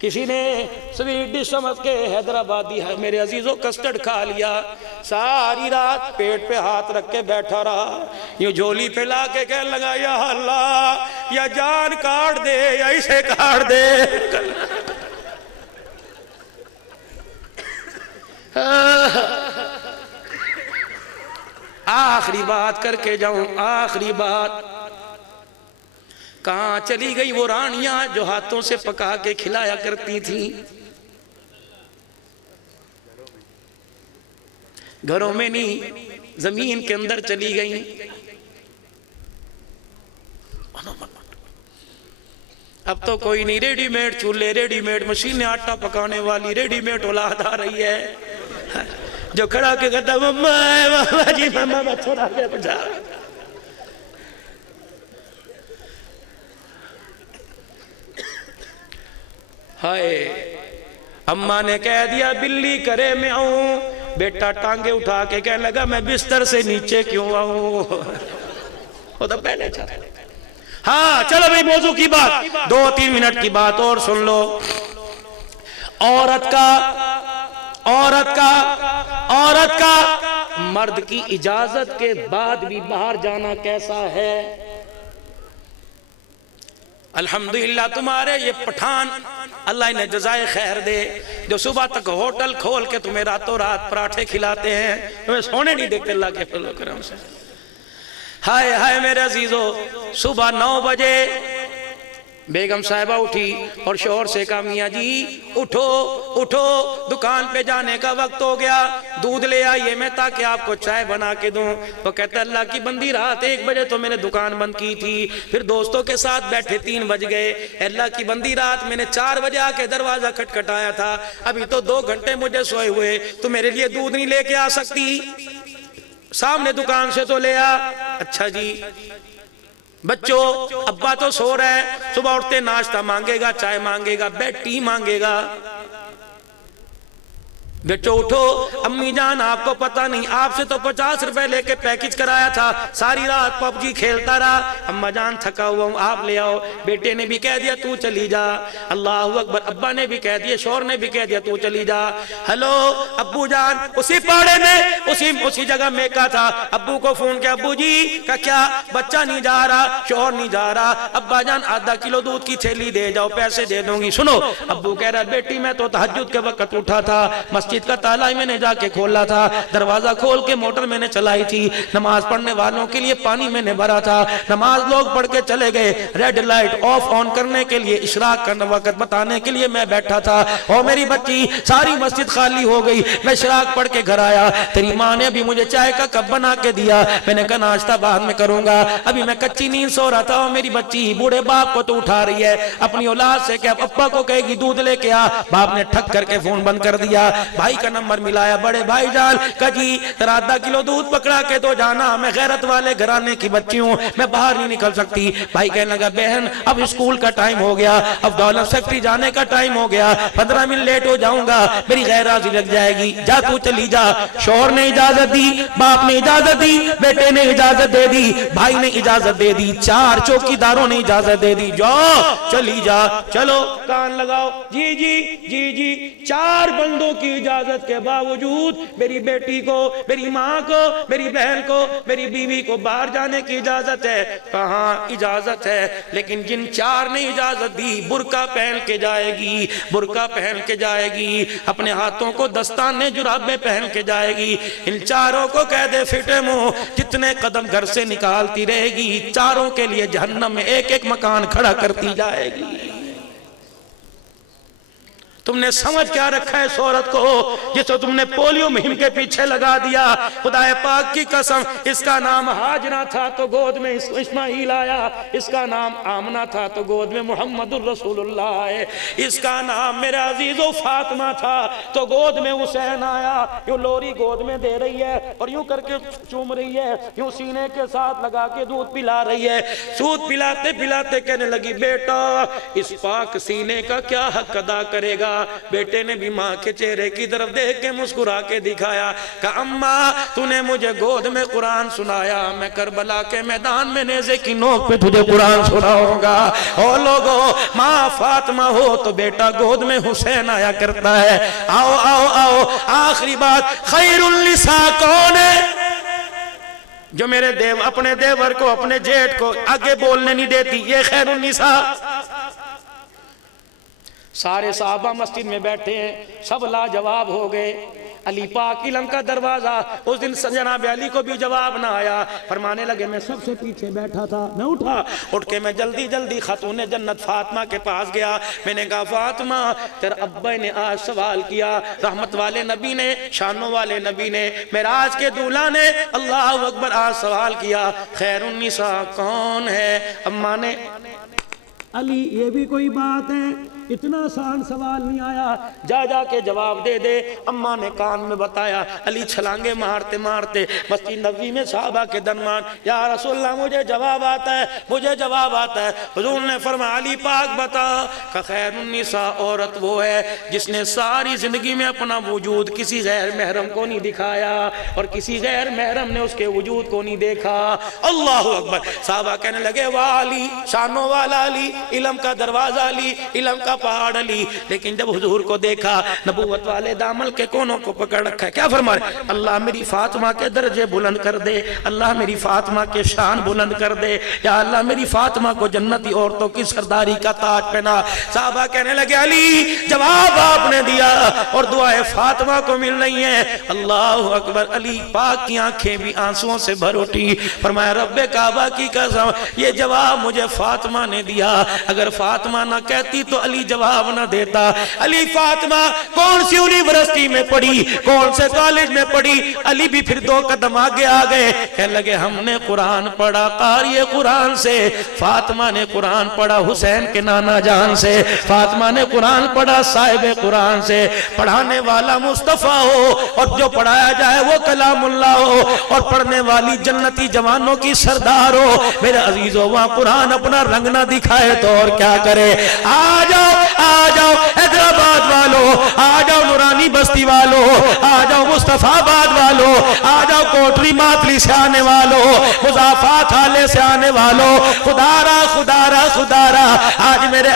کسی نے سویٹ ڈش سمجھ کے حیدرآبادی ہے میرے عزیزوں کسٹرڈ کھا لیا، ساری رات پیٹ پہ ہاتھ رکھ کے بیٹھا رہا، یوں جھولی پہ لا کے کہنے لگا یا اللہ، یا جان کاٹ دے یا اسے کاٹ دے۔ آخری بات کر کے جاؤں، آخری بات، کہاں چلی گئی وہ رانیاں جو ہاتھوں سے پکا کے کھلایا کرتی تھی؟ گھروں میں نہیں، زمین کے اندر چلی گئی۔ اب تو کوئی نہیں، ریڈی میڈ چولہے، ریڈی میڈ مشینیں، آٹا پکانے والی ریڈی میڈ اولاد آ رہی ہے، جو کھڑا کے کہتا ماما جی ماما تھوڑا کے بجا۔ ہائے اماں نے کہہ دیا بلی کرے میں آؤں، بیٹا ٹانگے اٹھا کے کہنے لگا میں بستر سے نیچے کیوں آؤں؟ وہ تو پہلے چاہتا۔ ہاں چلو بھئی موضوع کی بات 2-3 منٹ کی بات اور سن لو۔ عورت کا مرد کی اجازت کے بعد بھی باہر جانا کیسا ہے؟ الحمدللہ تمہارے یہ پٹھان اللہ انہیں جزائے خیر دے جو صبح تک ہوٹل کھول کے تمہیں راتوں رات پراٹھے کھلاتے ہیں، تمہیں سونے نہیں دیکھتے اللہ کے فضل و کرم سے۔ ہائے ہائے میرے عزیزو، صبح 9 بجے بیگم صاحبہ اٹھی اور شوہر سے کہا میاں جی اٹھو اٹھو، دکان پہ جانے کا وقت ہو گیا، دودھ لے آئیے میں تاکہ آپ کو چائے بنا کے دوں۔ وہ کہتا اللہ کی بندی رات 1 بجے تو میں نے دکان بند کی تھی، پھر دوستوں کے ساتھ بیٹھے 3 بج گئے، اللہ کی بندی رات میں نے 4 بجے آ کے دروازہ کھٹکھٹایا تھا، ابھی تو 2 گھنٹے مجھے سوئے ہوئے، تو میرے لیے دودھ نہیں لے کے آ سکتی؟ سامنے دکان سے تو لے آ۔ اچھا جی، بچوں ابا تو سو رہا ہے، صبح اٹھتے ناشتہ مانگے گا، چائے مانگے گا، بیڈ ٹی مانگے گا۔ بیٹو اٹھو، امی جان آپ کو پتہ نہیں آپ سے تو 50 روپے لے کے پیکج کرایا تھا، ساری رات پب جی کھیلتا رہا، اما جان تھکا ہوا ہوں آپ لے آؤ۔ بیٹے نے بھی کہہ دیا تو چلی جا، اللہ اکبر، ابا نے بھی کہہ دیا، شوہر نے بھی کہہ دیا تو چلی جا۔ ہلو ابو جان، اسی پاڑے میں اسی جگہ میں کا تھا، ابو کو فون کیا، ابو جی کا کیا بچہ نہیں جا رہا، شوہر نہیں جا رہا، ابا جان آدھا کلو دودھ کی تھیلی دے جاؤ پیسے دے دوں گی۔ سنو ابو کہہ رہا بیٹی میں تو تہجد کے وقت اٹھا تھا، مسجد کا تالا میں نے جا کے کھولا تھا، دروازہ کھول کے موٹر میں نے چلائی تھی، نماز پڑھنے والوں کے لیے پانی میں نے بھرا تھا، نماز لوگ پڑھ کے چلے گئے، ریڈ لائٹ آف آن کرنے کے لیے اشراق کا وقت بتانے کے لیے میں بیٹھا تھا، اور میری بچی ساری مسجد خالی ہو گئی، میں اشراق پڑھ کے گھر آیا، تیری ماں نے ابھی مجھے چائے کا کپ بنا کے دیا، میں نے کہا ناشتہ بعد میں کروں گا، ابھی میں کچی نیند سو رہا تھا، اور میری بچی بوڑھے باپ کو تو اٹھا رہی ہے، اپنی اولاد سے کہ اب ابا کو کہے گی دودھ لے کے آ، باپ نے ٹھک کر کے فون بند کر دیا، بھائی کا نمبر ملایا، بڑے بھائی جان کہا جی ذرا آدھا کلو دودھ پکڑا کے تو جانا، میں غیرت والے گھرانے کی بچی ہوں، میں باہر نہیں نکل سکتی۔ بھائی کہنے لگا بہن اب اسکول کا ٹائم ہو گیا، اب دولت سیکٹری جانے کا ٹائم ہو گیا، 15 منٹ لیٹ ہو جاؤں گا، میری غیر حاضری لگ جائے گی، جا تو چلی جا۔ شوہر نے اجازت دی، باپ نے اجازت دی، بیٹے نے اجازت دے دی، بھائی نے اجازت دے دی، 4 چوکیداروں نے اجازت دے دی، جاؤ چلی جا۔ چلو کان لگاؤ، جی جی جی جی 4 بندوں کی اجازت کے باوجود میری بیٹی کو، میری ماں کو، میری بہن کو، میری بیوی کو باہر جانے کی اجازت ہے۔ کہاں اجازت ہے، لیکن جن 4 نے اجازت دی برقع پہن کے جائے گی، برقع پہن کے جائے گی، اپنے ہاتھوں کو دستانے جرابیں پہن کے جائے گی۔ ان 4 کو کہہ دے فٹے منہ، جتنے قدم گھر سے نکالتی رہے گی 4 کے لیے جہنم میں ایک ایک مکان کھڑا کرتی جائے گی۔ تم نے سمجھ کیا رکھا ہے اس عورت کو جسے تم نے پولیو مہم کے پیچھے لگا دیا؟ خدا پاک کی قسم، اس کا نام ہاجرہ تھا تو گود میں اسماعیل آیا، اس کا نام آمنہ تھا تو گود میں محمد الرسول اللہ آئے، اس کا نام میرے عزیزو فاطمہ تھا تو گود میں حسین آیا۔ یوں لوری گود میں دے رہی ہے اور یوں کر کے چوم رہی ہے، یوں سینے کے ساتھ لگا کے دودھ پلا رہی ہے۔ دودھ پلاتے پلاتے کہنے لگی بیٹا اس پاک سینے کا کیا حق ادا کرے گا؟ بیٹے نے بھی ماں کے چہرے کی طرف دیکھ کے مسکرا کے دکھایا، کہا اماں تو نے مجھے گود میں قرآن سنایا، میں کربلا کے میدان میں نیزے کی نوک پہ تجھے قرآن سناؤں گا۔ او لوگو ماں فاطمہ ہو تو بیٹا گود میں حسین آیا کرتا ہے۔ آؤ آؤ آؤ، آخری بات، خیر النساء کون ہے؟ جو میرے اپنے دیور کو، اپنے جیٹ کو آگے بولنے نہیں دیتی، یہ خیر النساء۔ سارے صحابہ مسجد میں بیٹھے ہیں، سب لاجواب ہو گئے۔ علی پاک علم کا دروازہ، اس دن جناب علی کو بھی جواب نہ آیا، فرمانے لگے میں سب سے پیچھے بیٹھا تھا، میں اٹھ کے میں جلدی جلدی خاتون جنت فاطمہ کے پاس گیا۔ میں نے کہا فاطمہ تیرا ابا نے آج سوال کیا، رحمت والے نبی نے، شانوں والے نبی نے، معراج کے دولہا نے، اللہ اکبر، آج سوال کیا خیر النساء کون ہے؟ اماں نے علی یہ بھی کوئی بات ہے، اتنا آسان سوال نہیں آیا، جا جا کے جواب دے دے۔ اماں نے کان میں بتایا، علی چھلانگے مارتے مارتے مسجد نبوی میں صحابہ کے درمیان، یا رسول اللہ مجھے جواب آتا ہے، مجھے جواب آتا ہے۔ حضور نے فرمایا علی پاک بتا کہ خیر النساء عورت وہ ہے جس نے ساری زندگی میں اپنا وجود کسی غیر محرم کو نہیں دکھایا اور کسی غیر محرم نے اس کے وجود کو نہیں دیکھا۔ اللہ اکبر۔ صحابہ کہنے لگے واہ علی، شانوں والا علی، علم کا دروازہ علی، علم کا پہاڑ علی۔ لیکن جب حضور کو دیکھا نبوت والے دامن کے کونوں کو پکڑ رکھا ہے، کیا فرمائے؟ اللہ میری فاطمہ کے درجے بلند کر دے، اللہ میری فاطمہ کے شان بلند کر دے، یا اللہ میری فاطمہ کو جنتی عورتوں کی سرداری کا تاج پہنا۔ صحابہ کہنے لگے علی جواب آپ نے دیا اور دعائیں فاطمہ کو مل رہی ہیں۔ اللہ اکبر۔ علی پاک کی آنکھیں بھی آنسوؤں سے بھر اٹھی، فرمایا رب کعبہ کی قسم یہ جواب مجھے فاطمہ نے دیا، اگر فاطمہ نہ کہتی تو علی جواب نہ دیتا۔ علی فاطمہ کون سی یونیورسٹی میں پڑھی، کون سے کالج میں پڑھی؟ علی بھی پھر 2 قدم آگے آ گئے، کہنے لگے ہم نے قرآن پڑھا قاری قرآن سے، فاطمہ نے قرآن پڑھا حسین کے نانا جان سے، فاطمہ نے قرآن پڑھا صاحب قرآن سے۔ پڑھانے والا مصطفیٰ ہو اور جو پڑھایا جائے وہ کلام اللہ ہو اور پڑھنے والی جنتی جوانوں کی سردار ہو۔ میرے عزیزو وہاں قرآن اپنا رنگ نہ دکھائے تو اور کیا کرے؟ آ جاؤ حیدرآباد والو، آ جاؤ نورانی بستی والو، آ جاؤ مصطفیٰ آباد والو، آ جاؤ کوٹری ماتلی سے آنے والو، مضافات حالے سے آنے والو، خدارا آج میرے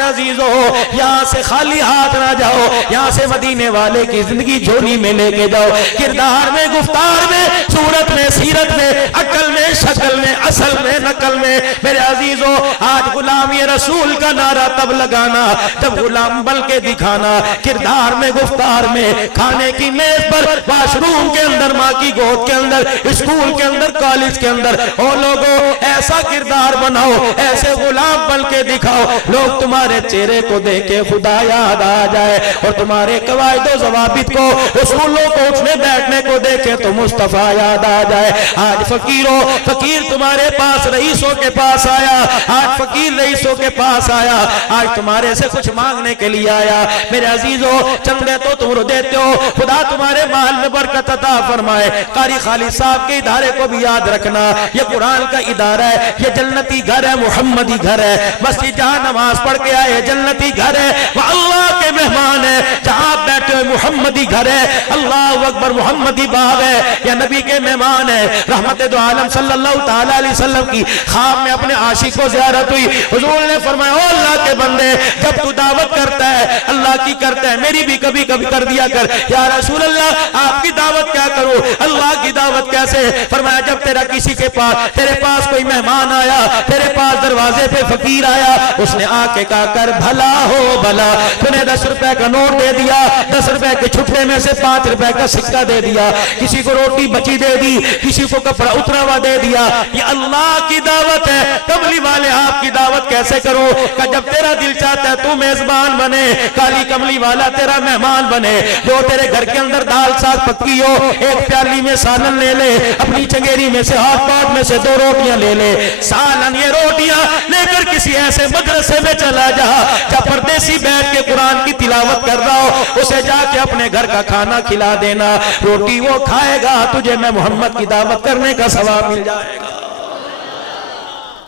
عزیزو یہاں سے خالی ہاتھ نہ جاؤ، یہاں سے مدینے والے کی زندگی جھولی میں لے کے جاؤ، کردار میں، گفتار میں، صورت میں، سیرت میں، عقل میں، شکل میں، اصل میں، نقل میں۔ میرے عزیزو آج غلامی رسول کا نعرہ تب لگانا جب غلام بن کے دکھانا، کردار میں، گفتار میں، کھانے کی میز پر، واش روم کے اندر، ماں کی گود کے اندر، اسکول کے اندر، کالج کے اندر، او لوگو ایسا کردار بناؤ، ایسے غلام بن کے دکھاؤ، لوگ تمہارے چہرے کو دیکھ کے خدا یاد آ جائے اور تمہارے قواعد و ضوابط کو، اصولوں کو، اٹھنے بیٹھنے کو دیکھے تو مصطفیٰ یاد آ جائے۔ آج فقیر تمہارے پاس رئیسوں کے پاس آیا, آج فقیر رئیسوں کے پاس آیا, آج تمہارے سے کچھ مانگنے کے لیے آیا. میرے عزیزو چندے تو تم دیتے ہو, خدا تمہارے مال میں برکت عطا فرمائے. قاری خالد صاحب کے ادارے کو بھی یاد رکھنا, یہ قرآن کا ادارہ ہے, یہ جنتی گھر ہے, محمدی گھر ہے. مسجد جہاں نماز پڑھ کے آئے جنتی گھر ہے, وہ اللہ کے مہمان ہے. جہاں بیٹھے ہوئے محمدی گھر ہے, اللہ اکبر, محمدی باغ ہے, یا نبی کے مہمان ہے. رحمت دو عالم صلی اللہ تعالی علیہ وسلم کی خواب میں اپنے عاشق کو زیارت ہوئی. حضور نے فرمایا, او اللہ کے بندے, جب تو دعوت کرتا ہے اللہ کی کرتا ہے, میری بھی کبھی کبھی کر دیا کر. یا رسول اللہ آپ کی دعوت کیا کروں, اللہ کی دعوت کیسے؟ فرمایا جب تیرا کسی کے پاس, تیرے پاس کوئی مہمان آیا, تیرے پاس دروازے پہ فقیر آیا, اس نے آ کے کہا کر بھلا ہو بھلا, تو نے 10 روپے کا نوٹ دے دیا, 10 روپے کے چھٹے میں سے 5 روپے کا سکہ دے دیا, کسی کو روٹی بچی دے دی, کسی کو کپڑا اترا ہوا دے دیا. یہ اللہ کی دعوت ہے. کملی والے آپ کی دعوت کیسے کرو؟ کہ جب تیرا دل چاہتا ہے تو میزبان بنے, کالی کملی والا تیرا مہمان بنے. جو تیرے گھر کے اندر دال ساگ پکی ہو, ایک پیالی میں سالن لے لے, اپنی چنگیری میں سے ہاتھ پاٹ میں سے 2 روٹیاں لے لے, سالن یہ روٹیاں لے کر کسی ایسے مدرسے میں چلا جا جہاں پردیسی بیٹھ کے قرآن کی تلاوت کر رہا ہو, اسے جا کے اپنے گھر کا کھانا کھلا دینا. روٹی وہ کھائے گا, تجھے میں محمد کی دعوت کرنے کا ثواب مل جائے گا.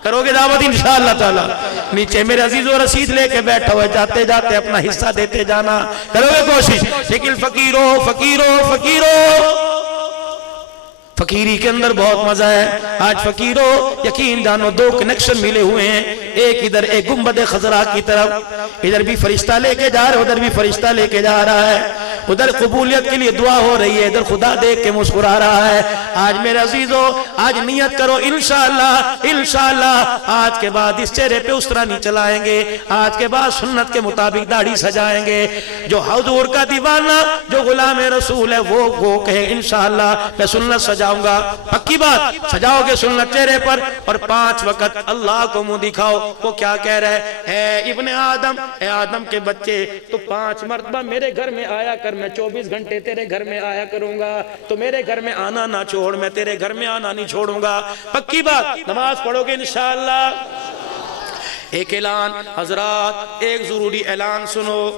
کرو گے دعوت انشاءاللہ تعالی. نیچے میرے عزیزو رسید لے کے بیٹھا ہوئے, جاتے جاتے اپنا حصہ دیتے جانا. کرو گے کوشش. لیکن فقیرو فقیرو فقیرو, فقیری کے اندر بہت مزہ ہے. آج فقیرو یقین جانو 2 کنیکشن ملے ہوئے ہیں. ایک ادھر ایک گنبد خضرا کی طرف, ادھر بھی فرشتہ لے کے جا رہا ہے, ادھر بھی فرشتہ لے کے جا رہا ہے. ادھر قبولیت کے لیے دعا ہو رہی ہے, ادھر خدا دیکھ کے مسکرا رہا ہے. آج میرے عزیزو آج نیت کرو انشاءاللہ, انشاءاللہ آج کے بعد اس چہرے پہ اسرا نہیں چلائیں گے. آج کے بعد سنت کے مطابق داڑھی سجائیں گے. جو حضور کا دیوانہ, جو غلام رسول ہے, وہ کہے انشاءاللہ میں سنت سجاؤں گا. پکی بات, سجاؤ گے سنت چہرے پر, اور 5 وقت اللہ کو منہ دکھاؤ. وہ کیا کہہ رہے ہیں, اے ابن آدم, اے آدم کے بچے, تو 5 مرتبہ میرے گھر میں آیا کر, میں 24 گھنٹے تیرے گھر میں آیا کروں گا. تو میرے گھر میں آنا نہ چھوڑ, میں تیرے گھر میں آنا نہیں چھوڑوں گا. پکی بات. نماز پڑھو گے انشاءاللہ. ایک اعلان حضرات, ایک ضروری اعلان سنو.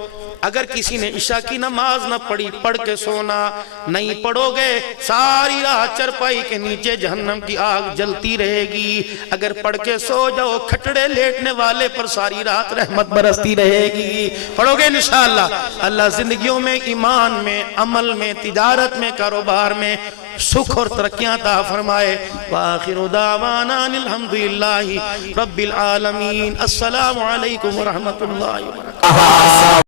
اگر کسی نے عشاء کی نماز نہ پڑھی, پڑھ کے سونا. نہیں پڑھو گے ساری رات چرپائی کے نیچے جہنم کی آگ جلتی رہے گی. اگر پڑھ کے سو جاؤ, کھٹڑے لیٹنے والے پر ساری رات رحمت برستی رہے گی. پڑھو گے انشاءاللہ. اللہ زندگیوں میں, ایمان میں, عمل میں, تجارت میں, کاروبار میں سکھ اور ترقیاں عطا فرمائے. وآخر دعوانا الحمدللہ رب العالمین. السلام علیکم ورحمت اللہ وبرکاتہ.